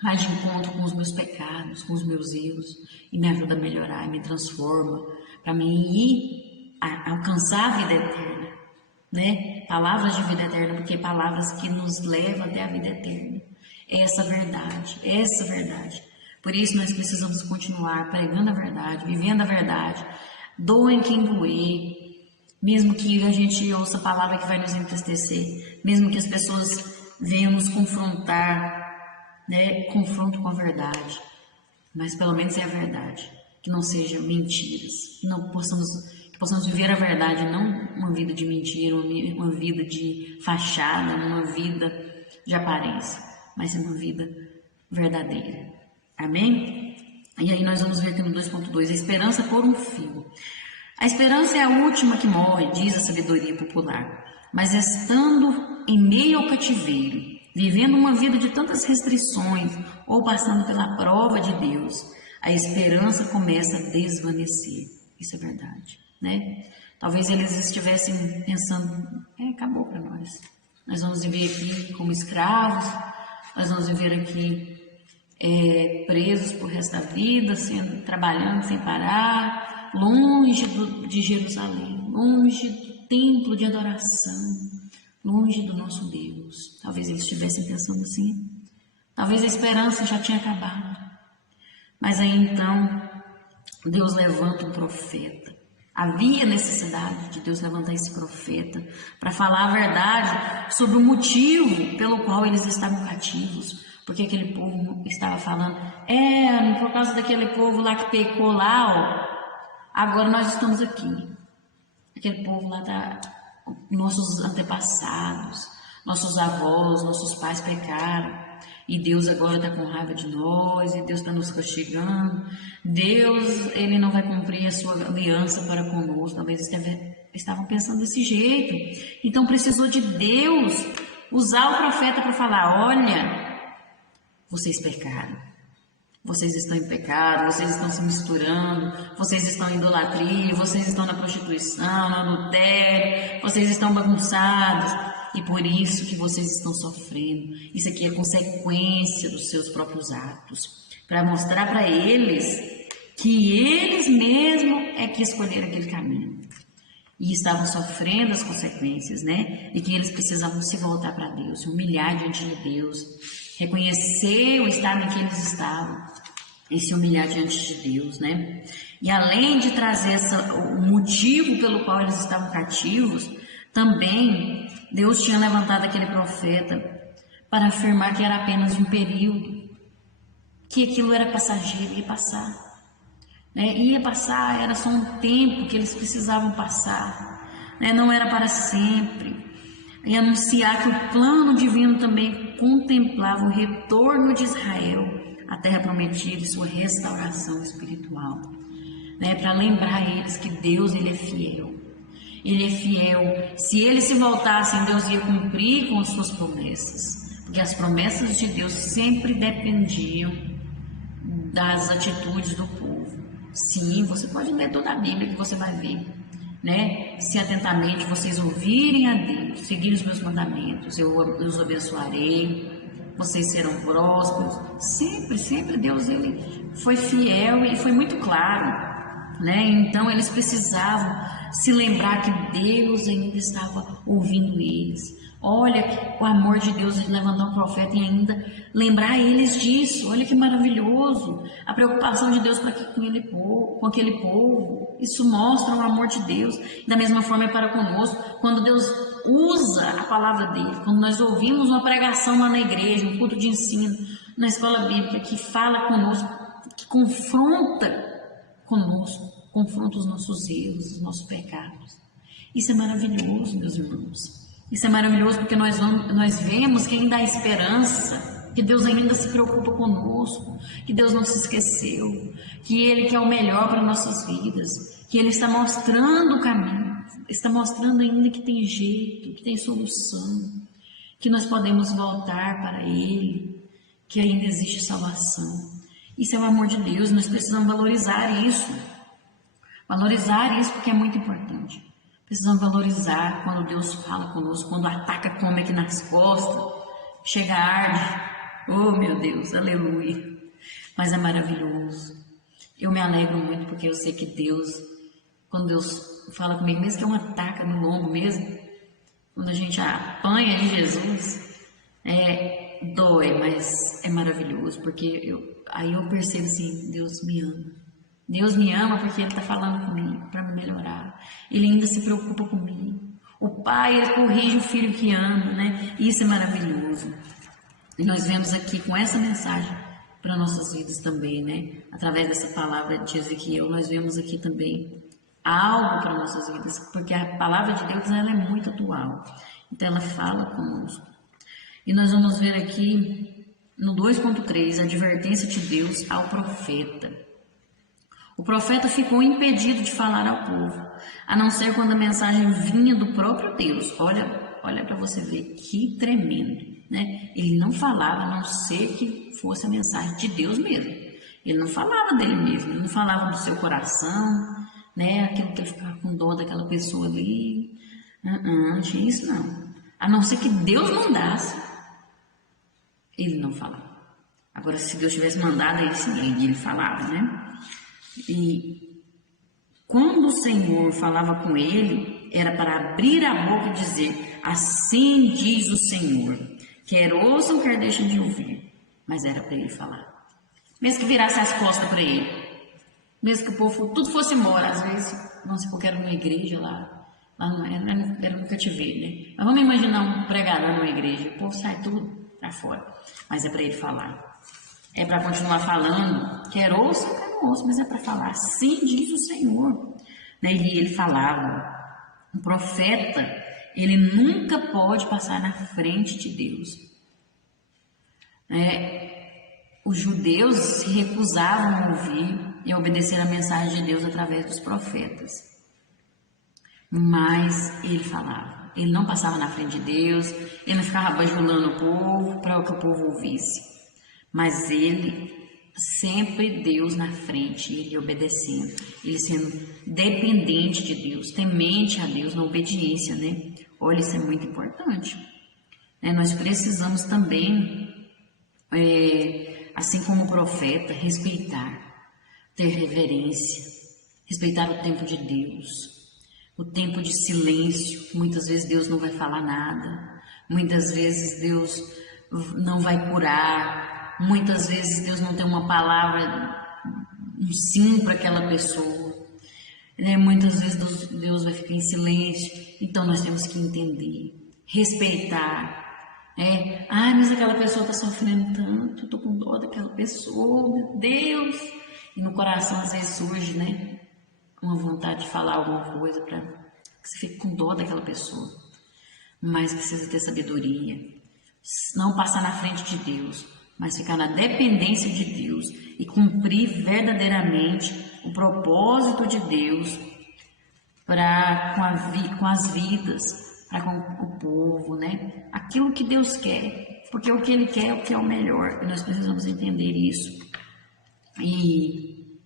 vai de encontro com os meus pecados, com os meus erros, e me ajuda a melhorar, e me transforma, para mim ir a alcançar a vida eterna, né? Palavras de vida eterna, porque palavras que nos levam até a vida eterna. Essa verdade, essa verdade. Por isso nós precisamos continuar pregando a verdade, vivendo a verdade, doem quem doer, mesmo que a gente ouça a palavra que vai nos entristecer, mesmo que as pessoas venham nos confrontar, né? Confronto com a verdade, mas pelo menos é a verdade, que não seja mentiras, que não possamos viver a verdade, não uma vida de mentira, uma vida de fachada, uma vida de aparência, mas é uma vida verdadeira. Amém? E aí nós vamos ver aqui no 2.2, a esperança por um fio. A esperança é a última que morre, diz a sabedoria popular, mas estando em meio ao cativeiro, vivendo uma vida de tantas restrições ou passando pela prova de Deus, a esperança começa a desvanecer. Isso é verdade, né? Talvez eles estivessem pensando, acabou para nós. Nós vamos viver aqui como escravos, nós vamos viver aqui presos por resto da vida, trabalhando sem parar, longe de Jerusalém, longe do templo de adoração, longe do nosso Deus. Talvez eles estivessem pensando assim. Talvez a esperança já tinha acabado. Mas aí então, Deus levanta um profeta. Havia necessidade de Deus levantar esse profeta para falar a verdade sobre o motivo pelo qual eles estavam cativos. Porque aquele povo estava falando, por causa daquele povo lá que pecou lá, agora nós estamos aqui. Aquele povo lá nossos antepassados, nossos avós, nossos pais pecaram. E Deus agora está com raiva de nós, e Deus está nos castigando. Deus, Ele não vai cumprir a sua aliança para conosco. Talvez estavam pensando desse jeito. Então precisou de Deus usar o profeta para falar, olha, vocês pecaram, vocês estão em pecado, vocês estão se misturando, vocês estão em idolatria, vocês estão na prostituição, no adultério, vocês estão bagunçados, e por isso que vocês estão sofrendo. Isso aqui é consequência dos seus próprios atos, para mostrar para eles que eles mesmos é que escolheram aquele caminho. E estavam sofrendo as consequências, né? E que eles precisavam se voltar para Deus, se humilhar diante de Deus, reconhecer o estado em que eles estavam e se humilhar diante de Deus, né? E além de trazer o motivo pelo qual eles estavam cativos, também Deus tinha levantado aquele profeta para afirmar que era apenas um período, que aquilo era passageiro, ia passar, né? Ia passar, era só um tempo que eles precisavam passar, né? Não era para sempre. E anunciar que o plano divino também contemplava o retorno de Israel à terra prometida e sua restauração espiritual, né? Para lembrar eles que Deus, Ele é fiel. Ele é fiel. Se eles se voltassem, Deus ia cumprir com as suas promessas, porque as promessas de Deus sempre dependiam das atitudes do povo. Sim, você pode ler toda a Bíblia que você vai ver, né? Se atentamente vocês ouvirem a Deus, seguirem os meus mandamentos, eu os abençoarei, vocês serão prósperos. Sempre Deus, Ele foi fiel e foi muito claro, né? Então eles precisavam se lembrar que Deus ainda estava ouvindo eles. Olha o amor de Deus de levantar um profeta e ainda lembrar eles disso. Olha que maravilhoso. A preocupação de Deus com aquele povo. Isso mostra o amor de Deus. Da mesma forma é para conosco. Quando Deus usa a palavra dele, quando nós ouvimos uma pregação lá na igreja, um culto de ensino, na escola bíblica, que fala conosco, que confronta conosco, confronta os nossos erros, os nossos pecados. Isso é maravilhoso, meus irmãos. Isso é maravilhoso porque nós vemos que ainda há esperança, que Deus ainda se preocupa conosco, que Deus não se esqueceu, que Ele quer o melhor para nossas vidas, que Ele está mostrando o caminho. está mostrando ainda que tem jeito, que tem solução, que nós podemos voltar para Ele, que ainda existe salvação. Isso é o amor de Deus, nós precisamos valorizar isso. Valorizar isso porque é muito importante. Precisamos valorizar quando Deus fala conosco, quando ataca come aqui nas costas, chega arde. Oh meu Deus, aleluia. Mas é maravilhoso. Eu me alegro muito porque eu sei que Deus, quando Deus fala comigo, mesmo que é um ataque no lombo mesmo, quando a gente apanha em Jesus, dói, mas é maravilhoso, porque aí eu percebo assim, Deus me ama. Deus me ama porque Ele está falando comigo para me melhorar. Ele ainda se preocupa comigo. O Pai, Ele corrige o filho que ama, né? Isso é maravilhoso. E nós vemos aqui com essa mensagem para nossas vidas também, né? Através dessa palavra de Ezequiel, nós vemos aqui também algo para nossas vidas, porque a palavra de Deus ela é muito atual. Então ela fala conosco. E nós vamos ver aqui no 2.3 a advertência de Deus ao profeta. O profeta ficou impedido de falar ao povo, a não ser quando a mensagem vinha do próprio Deus. Olha para você ver que tremendo, né? Ele não falava a não ser que fosse a mensagem de Deus mesmo. Ele não falava dele mesmo, ele não falava do seu coração, né? Aquilo que ele ficava com dor daquela pessoa ali. Não tinha isso não. A não ser que Deus mandasse, ele não falava. Agora, se Deus tivesse mandado, ele sim, ele falava, né? E quando o Senhor falava com ele, era para abrir a boca e dizer: assim diz o Senhor, quer ouçam, quer deixem de ouvir. Mas era para ele falar. Mesmo que virasse as costas para ele, mesmo que o povo tudo fosse embora, às vezes, vamos supor que era uma igreja lá não, era no cativeiro, né? Mas vamos imaginar um pregador numa igreja, o povo sai tudo para fora, mas é para ele falar. É para continuar falando, quer ouça, quer não ouça, mas é para falar, assim diz o Senhor. Né? E ele falava, o profeta, ele nunca pode passar na frente de Deus. Os judeus se recusavam a ouvir e a obedecer a mensagem de Deus através dos profetas. Mas ele falava, ele não passava na frente de Deus, ele não ficava bajulando o povo para que o povo ouvisse. Mas ele, sempre Deus na frente, ele obedecendo, ele sendo dependente de Deus, temente a Deus na obediência, né? Olha, isso é muito importante. Nós precisamos também, assim como o profeta, respeitar, ter reverência, respeitar o tempo de Deus, o tempo de silêncio. Muitas vezes Deus não vai falar nada, muitas vezes Deus não vai curar, muitas vezes Deus não tem uma palavra, um sim para aquela pessoa. Muitas vezes Deus vai ficar em silêncio. Então nós temos que entender, respeitar. Mas aquela pessoa está sofrendo tanto, estou com dó daquela pessoa, meu Deus. E no coração às vezes surge, né, uma vontade de falar alguma coisa para que você fique com dó daquela pessoa. Mas precisa ter sabedoria, não passar na frente de Deus, mas ficar na dependência de Deus e cumprir verdadeiramente o propósito de Deus com as vidas, para com o povo, né? Aquilo que Deus quer, porque o que Ele quer é o que é o melhor, e nós precisamos entender isso. E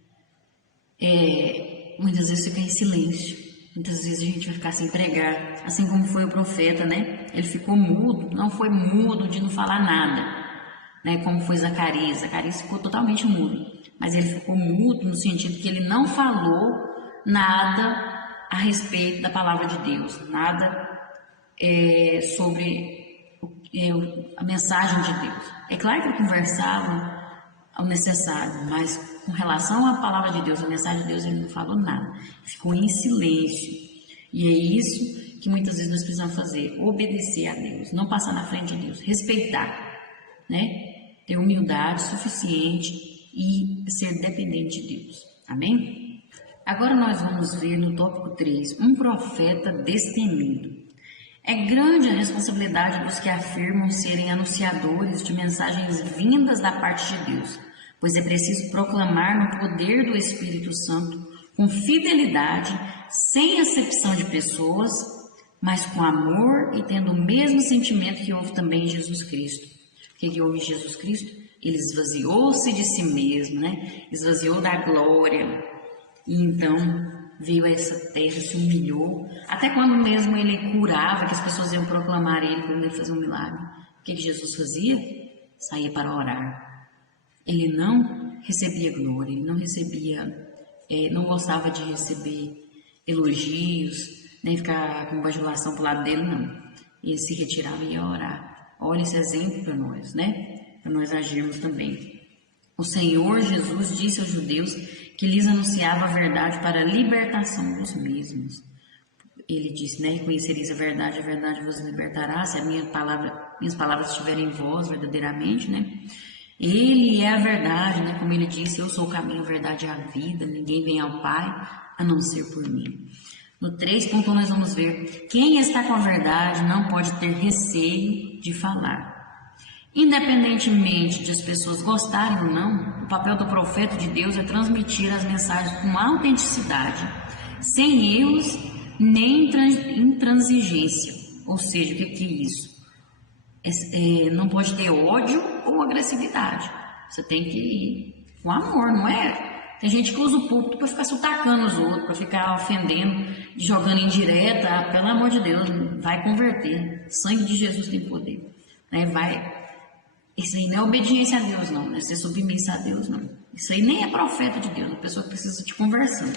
muitas vezes fica em silêncio, muitas vezes a gente vai ficar sem pregar, assim como foi o profeta, né? Ele ficou mudo, não foi mudo de não falar nada, né, como foi Zacarias ficou totalmente mudo, mas ele ficou mudo no sentido que ele não falou nada a respeito da palavra de Deus, nada sobre a mensagem de Deus. É claro que ele conversava ao necessário, mas com relação à palavra de Deus, a mensagem de Deus, ele não falou nada, ficou em silêncio. E é isso que muitas vezes nós precisamos fazer, obedecer a Deus, não passar na frente de Deus, respeitar, né? Ter humildade suficiente e ser dependente de Deus. Amém? Agora nós vamos ver no tópico 3, um profeta destemido. É grande a responsabilidade dos que afirmam serem anunciadores de mensagens vindas da parte de Deus, pois é preciso proclamar no poder do Espírito Santo, com fidelidade, sem acepção de pessoas, mas com amor e tendo o mesmo sentimento que houve também em Jesus Cristo. O que houve em Jesus Cristo? Ele esvaziou-se de si mesmo, né? Esvaziou da glória. E então veio a essa terra, se humilhou. Até quando mesmo ele curava, que as pessoas iam proclamar ele quando ele fazia um milagre. O que Jesus fazia? Saía para orar. Ele não recebia glória, ele não recebia, não gostava de receber elogios, nem ficar com bajulação pro lado dele, não. Ele se retirava e ia orar. Olha esse exemplo para nós, né? Para nós agirmos também. O Senhor Jesus disse aos judeus que lhes anunciava a verdade para a libertação dos mesmos. Ele disse, né? Conhecereis a verdade vos libertará, se minhas palavras estiverem em vós verdadeiramente, né? Ele é a verdade, né? Como ele disse, eu sou o caminho, a verdade e a vida, ninguém vem ao Pai a não ser por mim. No 3.1 nós vamos ver, quem está com a verdade não pode ter receio de falar. Independentemente de as pessoas gostarem ou não, o papel do profeta de Deus é transmitir as mensagens com autenticidade, sem erros nem intransigência. Ou seja, o que é isso? Não pode ter ódio ou agressividade. Você tem que ir com amor, não é? Tem gente que usa o púlpito para ficar sotacando os outros, para ficar ofendendo, jogando indireta. Pelo amor de Deus, vai converter. O sangue de Jesus tem poder. Né? Isso aí não é obediência a Deus, não. Não é ser submissa a Deus, não. Isso aí nem é profeta de Deus. A pessoa precisa de conversão.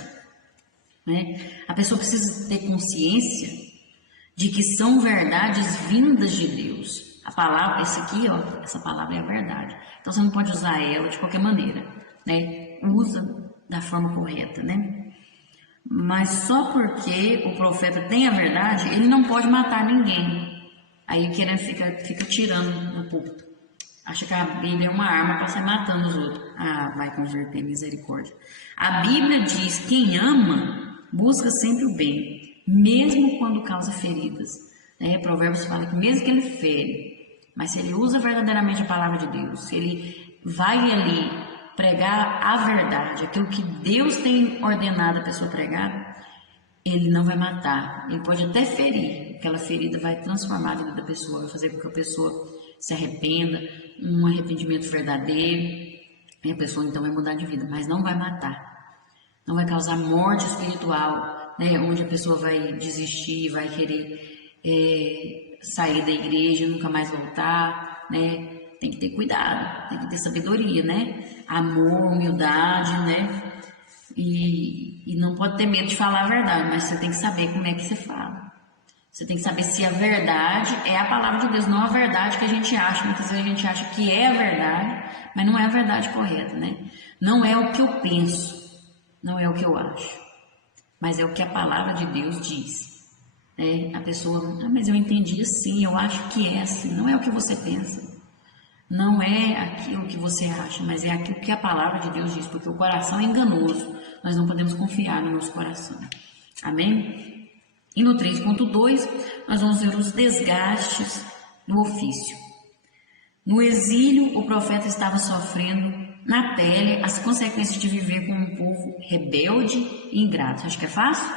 Né? A pessoa precisa ter consciência de que são verdades vindas de Deus. A palavra, essa palavra é a verdade. Então você não pode usar ela de qualquer maneira, né? Usa da forma correta, né? Mas só porque o profeta tem a verdade, ele não pode matar ninguém. Aí o querendo fica tirando no púlpito. Acha que a Bíblia é uma arma para sair matando os outros. Ah, vai converter, misericórdia. A Bíblia diz: quem ama busca sempre o bem, mesmo quando causa feridas. Provérbios fala que mesmo que ele fere, mas se ele usa verdadeiramente a palavra de Deus, se ele vai ali pregar a verdade, aquilo que Deus tem ordenado a pessoa pregar, ele não vai matar. Ele pode até ferir. Aquela ferida vai transformar a vida da pessoa, vai fazer com que a pessoa se arrependa, um arrependimento verdadeiro, e a pessoa então vai mudar de vida, mas não vai matar. Não vai causar morte espiritual, né, onde a pessoa vai desistir, vai querer sair da igreja, nunca mais voltar, né? Tem que ter cuidado, tem que ter sabedoria, né? Amor, humildade, né? E não pode ter medo de falar a verdade, mas você tem que saber como é que você fala. Você tem que saber se a verdade é a palavra de Deus, não a verdade que a gente acha. Muitas vezes a gente acha que é a verdade, mas não é a verdade correta, né? Não é o que eu penso, não é o que eu acho, mas é o que a palavra de Deus diz. A pessoa, mas eu entendi assim, eu acho que é assim. Não é o que você pensa, não é aquilo que você acha, mas é aquilo que a palavra de Deus diz, porque o coração é enganoso, nós não podemos confiar no nosso coração. Amém? E no 3.2, nós vamos ver os desgastes do ofício. No exílio, o profeta estava sofrendo na pele as consequências de viver com um povo rebelde e ingrato. Acho que é fácil?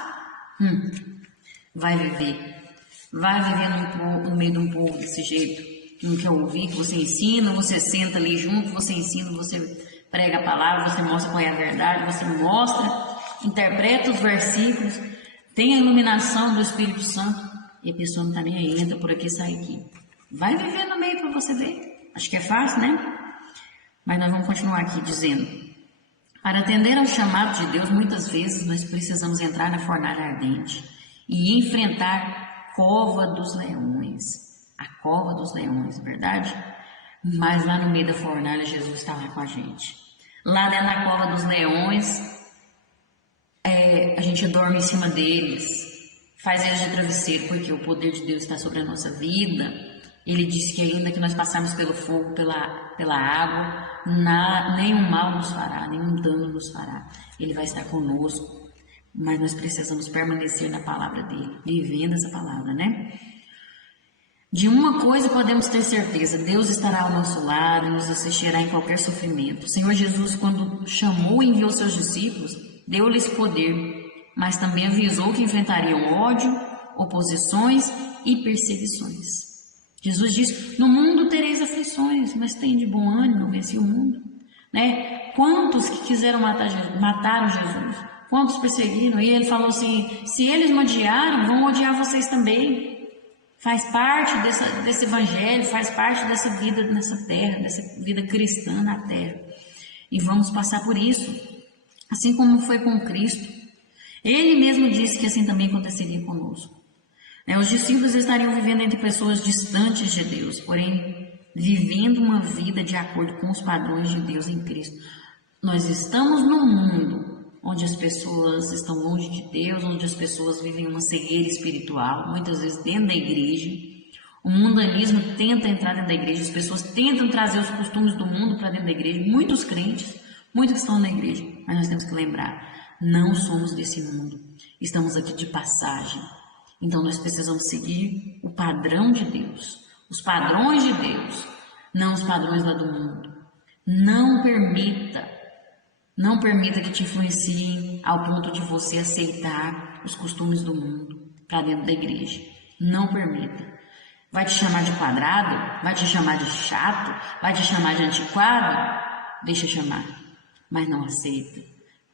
Vai viver no meio de um povo desse jeito, que não quer ouvir, que você ensina, você senta ali junto, você ensina, você prega a palavra, você mostra qual é a verdade, você mostra, interpreta os versículos, tem a iluminação do Espírito Santo, e a pessoa não está nem aí, entra por aqui e sai aqui. Vai viver no meio para você ver. Acho que é fácil, né? Mas nós vamos continuar aqui dizendo: para atender ao chamado de Deus, muitas vezes nós precisamos entrar na fornalha ardente e enfrentar a cova dos leões. A cova dos leões, verdade? Mas lá no meio da fornalha, Jesus está lá com a gente. Lá dentro da cova dos leões, a gente dorme em cima deles, faz eles de travesseiro, porque o poder de Deus está sobre a nossa vida. Ele disse que ainda que nós passarmos pelo fogo, pela água, nenhum mal nos fará, nenhum dano nos fará. Ele vai estar conosco, mas nós precisamos permanecer na palavra dele, vivendo essa palavra, né? De uma coisa podemos ter certeza: Deus estará ao nosso lado e nos assistirá em qualquer sofrimento. O Senhor Jesus, quando chamou e enviou seus discípulos, deu-lhes poder mas também avisou que enfrentariam ódio, oposições e perseguições. Jesus disse: no mundo tereis aflições, mas tem de bom ânimo, venci o mundo. Né? Quantos que quiseram mataram Jesus? Quantos perseguiram? E ele falou assim: se eles me odiaram, vão odiar vocês também. Faz parte desse evangelho, faz parte dessa vida nessa terra, dessa vida cristã na terra. E vamos passar por isso, assim como foi com Cristo. Ele mesmo disse que assim também aconteceria conosco. Os discípulos estariam vivendo entre pessoas distantes de Deus, porém vivendo uma vida de acordo com os padrões de Deus em Cristo. Nós estamos num mundo onde as pessoas estão longe de Deus, onde as pessoas vivem uma cegueira espiritual, muitas vezes dentro da igreja. O mundanismo tenta entrar dentro da igreja, as pessoas tentam trazer os costumes do mundo para dentro da igreja, muitos crentes, muitos que estão na igreja, mas nós temos que lembrar, não somos desse mundo, estamos aqui de passagem. Então nós precisamos seguir o padrão de Deus, os padrões de Deus, não os padrões lá do mundo. Não permita que te influenciem ao ponto de você aceitar os costumes do mundo para dentro da igreja. Não permita. Vai te chamar de quadrado? Vai te chamar de chato? Vai te chamar de antiquado? Deixa chamar, mas não aceita.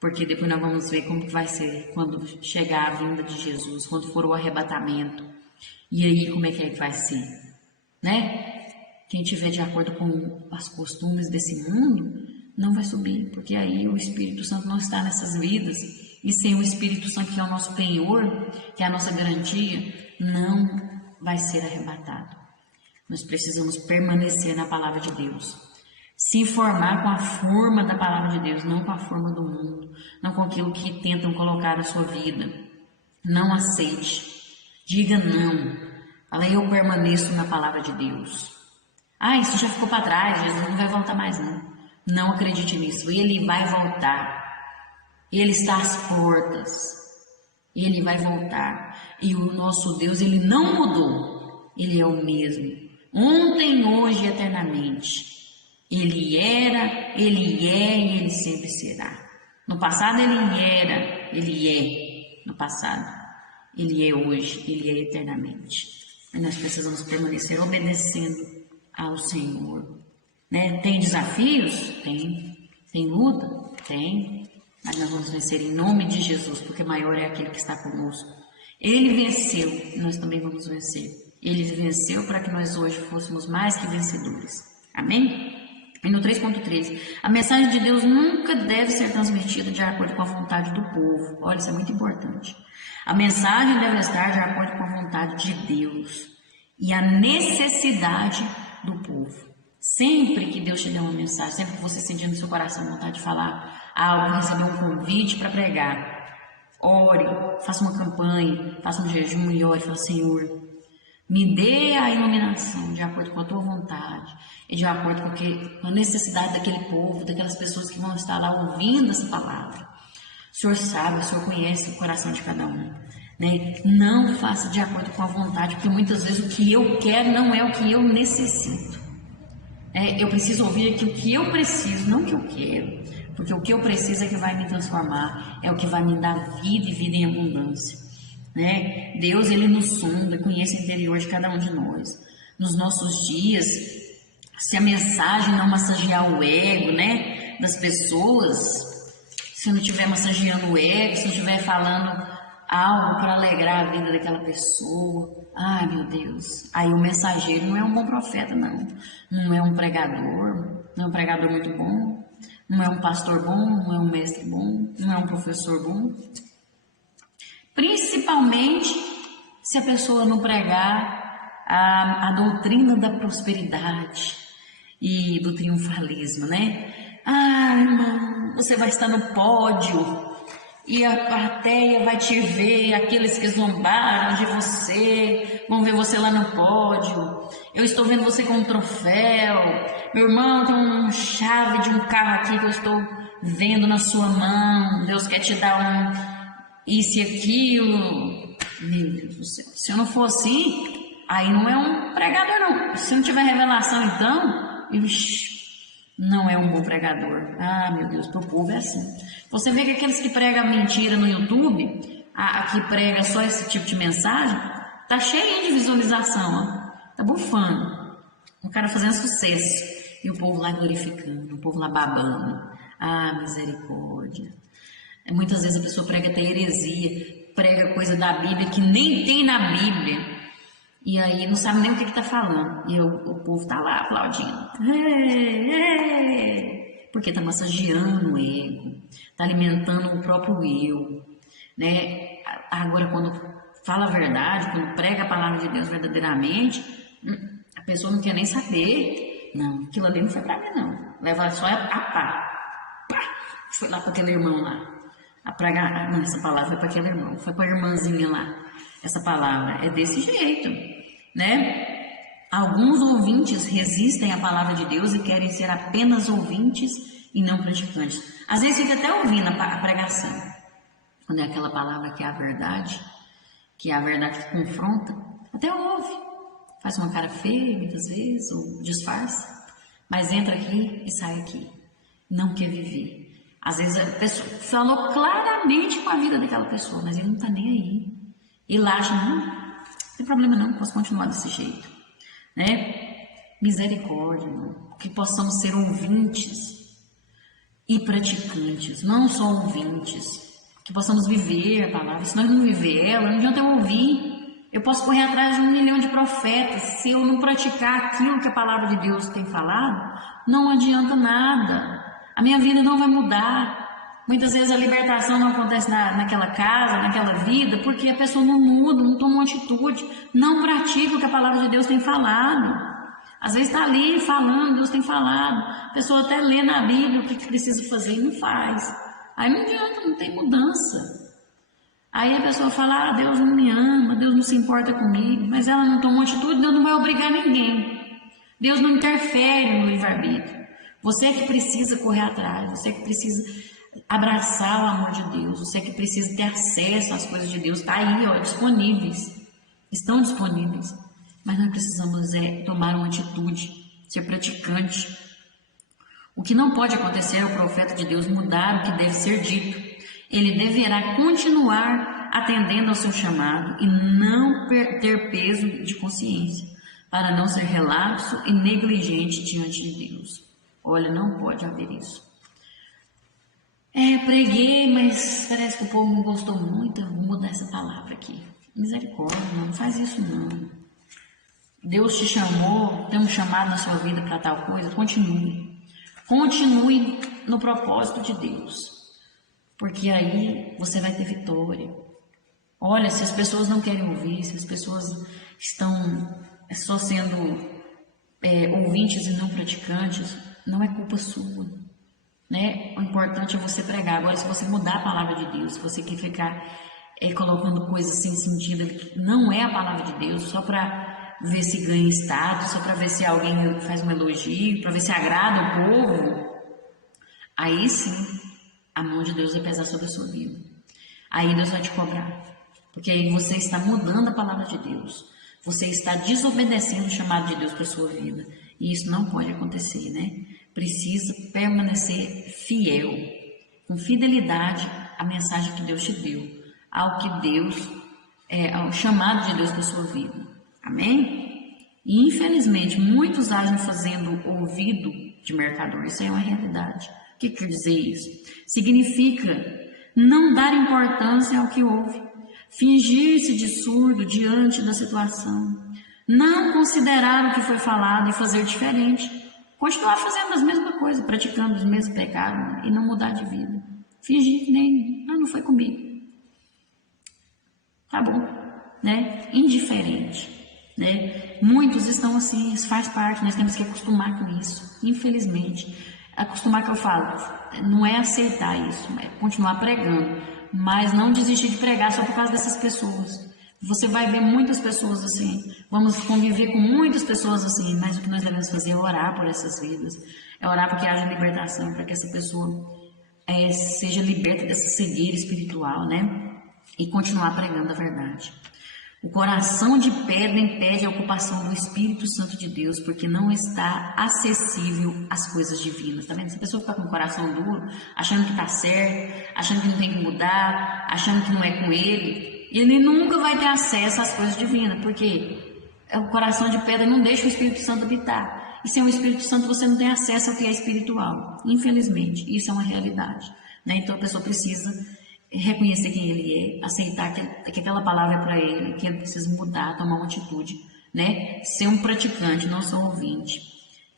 Porque depois nós vamos ver como que vai ser quando chegar a vinda de Jesus, quando for o arrebatamento. E aí como é que vai ser? Né? Quem tiver de acordo com os costumes desse mundo, não vai subir, porque aí o Espírito Santo não está nessas vidas. E sem o Espírito Santo, que é o nosso penhor, que é a nossa garantia, não vai ser arrebatado. Nós precisamos permanecer na palavra de Deus. Se informar com a forma da palavra de Deus, não com a forma do mundo, não com aquilo que tentam colocar na sua vida. Não aceite. Diga não. Fala: eu permaneço na palavra de Deus. Isso já ficou para trás, Jesus não vai voltar mais não. Não acredite nisso, ele vai voltar. Ele está às portas. Ele vai voltar. E o nosso Deus, ele não mudou. Ele é o mesmo. Ontem, hoje e eternamente. Ele era, ele é e ele sempre será. No passado ele era, ele é. No passado, ele é hoje, ele é eternamente. E nós precisamos permanecer obedecendo ao Senhor. Né? Tem desafios? Tem. Tem luta? Tem. Mas nós vamos vencer em nome de Jesus, porque maior é aquele que está conosco. Ele venceu e nós também vamos vencer. Ele venceu para que nós hoje fôssemos mais que vencedores. Amém? E no 3.13, a mensagem de Deus nunca deve ser transmitida de acordo com a vontade do povo. Olha, isso é muito importante. A mensagem deve estar de acordo com a vontade de Deus e a necessidade do povo. Sempre que Deus te der uma mensagem, sempre que você sentir no seu coração vontade de falar algo, receber um convite para pregar, ore, faça uma campanha, faça um jejum e ore, fala: Senhor, me dê a iluminação de acordo com a tua vontade e de acordo com a necessidade daquele povo, daquelas pessoas que vão estar lá ouvindo essa palavra. O Senhor sabe, o Senhor conhece o coração de cada um. Né? Não faça de acordo com a vontade, porque muitas vezes o que eu quero não é o que eu necessito. Eu preciso ouvir aquilo que eu preciso, não o que eu quero. Porque o que eu preciso é que vai me transformar, é o que vai me dar vida e vida em abundância. Né? Deus, ele nos sonda, conhece o interior de cada um de nós. Nos nossos dias, se a mensagem não massagear o ego, né, das pessoas, se não estiver massageando o ego, se não estiver falando algo para alegrar a vida daquela pessoa, ai meu Deus, aí o mensageiro não é um bom profeta, não é um pregador, não é um pregador muito bom, não é um pastor bom, não é um mestre bom, não é um professor bom. Principalmente se a pessoa não pregar a doutrina da prosperidade e do triunfalismo, né? Irmão, você vai estar no pódio e a plateia vai te ver, aqueles que zombaram de você, vão ver você lá no pódio. Eu estou vendo você com um troféu. Meu irmão, tem uma chave de um carro aqui que eu estou vendo na sua mão. Deus quer te dar isso e aquilo. Meu Deus do céu. Se eu não for assim, aí não é um pregador não. Se não tiver revelação então, não é um bom pregador. Ah, meu Deus, pro povo é assim. Você vê que aqueles que pregam mentira no YouTube, a que prega só esse tipo de mensagem, tá cheio de visualização, ó. Tá bufando. O cara fazendo sucesso. E o povo lá glorificando, o povo lá babando. Ah, misericórdia. Muitas vezes a pessoa prega até heresia, prega coisa da Bíblia que nem tem na Bíblia. E aí não sabe nem o que está falando. E o povo está lá aplaudindo. Porque está massageando o ego, está alimentando o próprio eu. Né? Agora, quando fala a verdade, quando prega a palavra de Deus verdadeiramente, a pessoa não quer nem saber. Não, aquilo ali não foi para mim, não. Leva só a pá. Foi lá para aquele irmão lá. A pregar. Não, essa palavra foi para aquele irmão. Foi para a irmãzinha lá. Essa palavra é desse jeito, né? Alguns ouvintes resistem à palavra de Deus e querem ser apenas ouvintes e não praticantes. Às vezes fica até ouvindo a pregação, quando é aquela palavra que é a verdade que confronta, até ouve, faz uma cara feia muitas vezes, ou disfarça, mas entra aqui e sai aqui, não quer viver. Às vezes a pessoa falou claramente com a vida daquela pessoa, mas ele não está nem aí. E lá acha, não tem problema não, posso continuar desse jeito, né? Misericórdia, irmão. Que possamos ser ouvintes e praticantes, não só ouvintes, que possamos viver a palavra. Se nós não viver ela, não adianta eu ouvir. Eu posso correr atrás de 1 milhão de profetas, se eu não praticar aquilo que a palavra de Deus tem falado, não adianta nada, a minha vida não vai mudar. Muitas vezes a libertação não acontece naquela casa, naquela vida, porque a pessoa não muda, não toma uma atitude, não pratica o que a palavra de Deus tem falado. Às vezes está ali falando, Deus tem falado, a pessoa até lê na Bíblia o que precisa fazer e não faz. Aí não adianta, não tem mudança. Aí a pessoa fala, Deus não me ama, Deus não se importa comigo, mas ela não toma uma atitude, Deus não vai obrigar ninguém. Deus não interfere no livre-arbítrio. Você é que precisa correr atrás, você é que precisa abraçar o amor de Deus, você que precisa ter acesso às coisas de Deus, está aí, ó, disponíveis, estão disponíveis, mas nós precisamos tomar uma atitude, ser praticante. O que não pode acontecer é o profeta de Deus mudar o que deve ser dito. Ele deverá continuar atendendo ao seu chamado e não ter peso de consciência, para não ser relapso e negligente diante de Deus. Olha, não pode haver isso. Preguei, mas parece que o povo não gostou muito, vou mudar essa palavra aqui. Misericórdia, não faz isso não. Deus te chamou, tem um chamado na sua vida para tal coisa, continue. Continue no propósito de Deus, porque aí você vai ter vitória. Olha, se as pessoas não querem ouvir, se as pessoas estão só sendo ouvintes e não praticantes, não é culpa sua. Né? O importante é você pregar. Agora, se você mudar a palavra de Deus, se você quer ficar colocando coisas sem sentido, que não é a palavra de Deus, só para ver se ganha status, só para ver se alguém faz um elogio, para ver se agrada o povo, aí sim a mão de Deus vai pesar sobre a sua vida. Aí Deus vai te cobrar, porque aí você está mudando a palavra de Deus, você está desobedecendo o chamado de Deus para a sua vida, e isso não pode acontecer, né? Precisa permanecer fiel, com fidelidade à mensagem que Deus te deu, ao que Deus, ao chamado de Deus para a sua vida. Amém? E infelizmente muitos agem fazendo ouvido de mercador. Isso é uma realidade. O que quer dizer isso? Significa não dar importância ao que ouve, fingir-se de surdo diante da situação, não considerar o que foi falado e fazer diferente. Continuar fazendo as mesmas coisas, praticando os mesmos pecados e não mudar de vida. Fingir que nem, não foi comigo. Tá bom, né? Indiferente, né? Muitos estão assim, isso faz parte, nós temos que acostumar com isso, infelizmente. Acostumar que eu falo, não é aceitar isso, é continuar pregando, mas não desistir de pregar só por causa dessas pessoas. Você vai ver muitas pessoas assim, vamos conviver com muitas pessoas assim, mas o que nós devemos fazer é orar por essas vidas, é orar para que haja libertação, para que essa pessoa seja liberta dessa cegueira espiritual, né? E continuar pregando a verdade. O coração de pedra impede a ocupação do Espírito Santo de Deus, porque não está acessível às coisas divinas. Tá vendo? Se a pessoa ficar com o coração duro, achando que está certo, achando que não tem que mudar, achando que não é com ele nunca vai ter acesso às coisas divinas, porque o coração de pedra não deixa o Espírito Santo habitar. E sem o Espírito Santo você não tem acesso ao que é espiritual. Infelizmente, isso é uma realidade, né? Então a pessoa precisa reconhecer quem ele é, aceitar que aquela palavra é para ele, que ele precisa mudar, tomar uma atitude, né? Ser um praticante, não só ouvinte.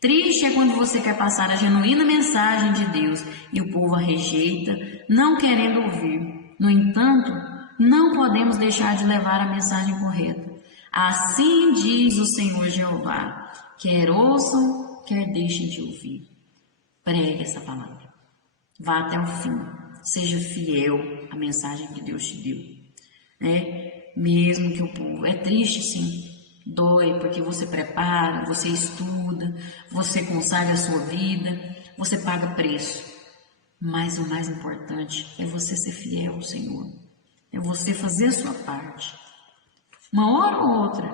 Triste é quando você quer passar a genuína mensagem de Deus e o povo a rejeita, não querendo ouvir. No entanto, não podemos deixar de levar a mensagem correta. Assim diz o Senhor Jeová, quer ouçam, quer deixem de ouvir. Pregue essa palavra. Vá até o fim. Seja fiel à mensagem que Deus te deu, né? Mesmo que o povo é triste, sim, dói, porque você prepara, você estuda, você consagra a sua vida, você paga preço. Mas o mais importante é você ser fiel ao Senhor, é você fazer a sua parte. Uma hora ou outra,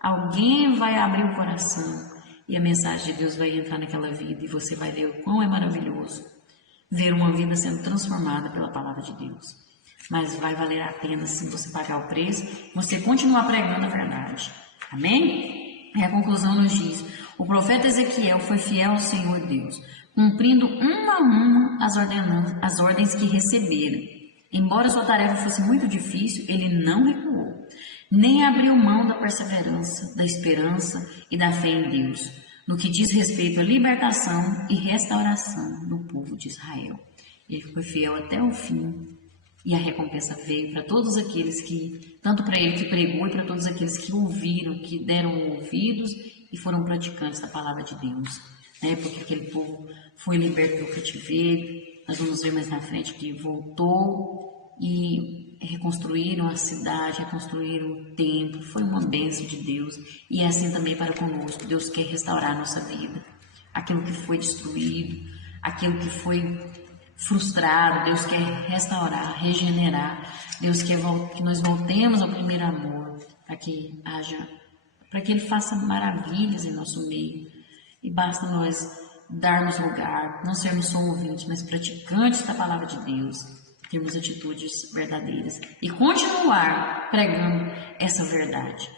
alguém vai abrir o coração e a mensagem de Deus vai entrar naquela vida e você vai ver o quão é maravilhoso ver uma vida sendo transformada pela palavra de Deus. Mas vai valer a pena se você pagar o preço, você continuar pregando a verdade. Amém? E a conclusão nos diz, o profeta Ezequiel foi fiel ao Senhor Deus, cumprindo uma a uma as ordens que recebera. Embora sua tarefa fosse muito difícil, ele não recuou, nem abriu mão da perseverança, da esperança e da fé em Deus, no que diz respeito à libertação e restauração do povo de Israel. Ele foi fiel até o fim e a recompensa veio para todos aqueles que, tanto para ele que pregou e para todos aqueles que ouviram, que deram ouvidos e foram praticantes da palavra de Deus, né? Porque aquele povo foi liberto do cativeiro, nós vamos ver mais na frente que voltou e reconstruíram a cidade, reconstruíram o templo, foi uma bênção de Deus, e é assim também para conosco. Deus quer restaurar a nossa vida, aquilo que foi destruído, aquilo que foi frustrado, Deus quer restaurar, regenerar, Deus quer que nós voltemos ao primeiro amor, para que Ele faça maravilhas em nosso meio, e basta nós darmos lugar, não sermos só ouvintes, mas praticantes da palavra de Deus, termos atitudes verdadeiras e continuar pregando essa verdade.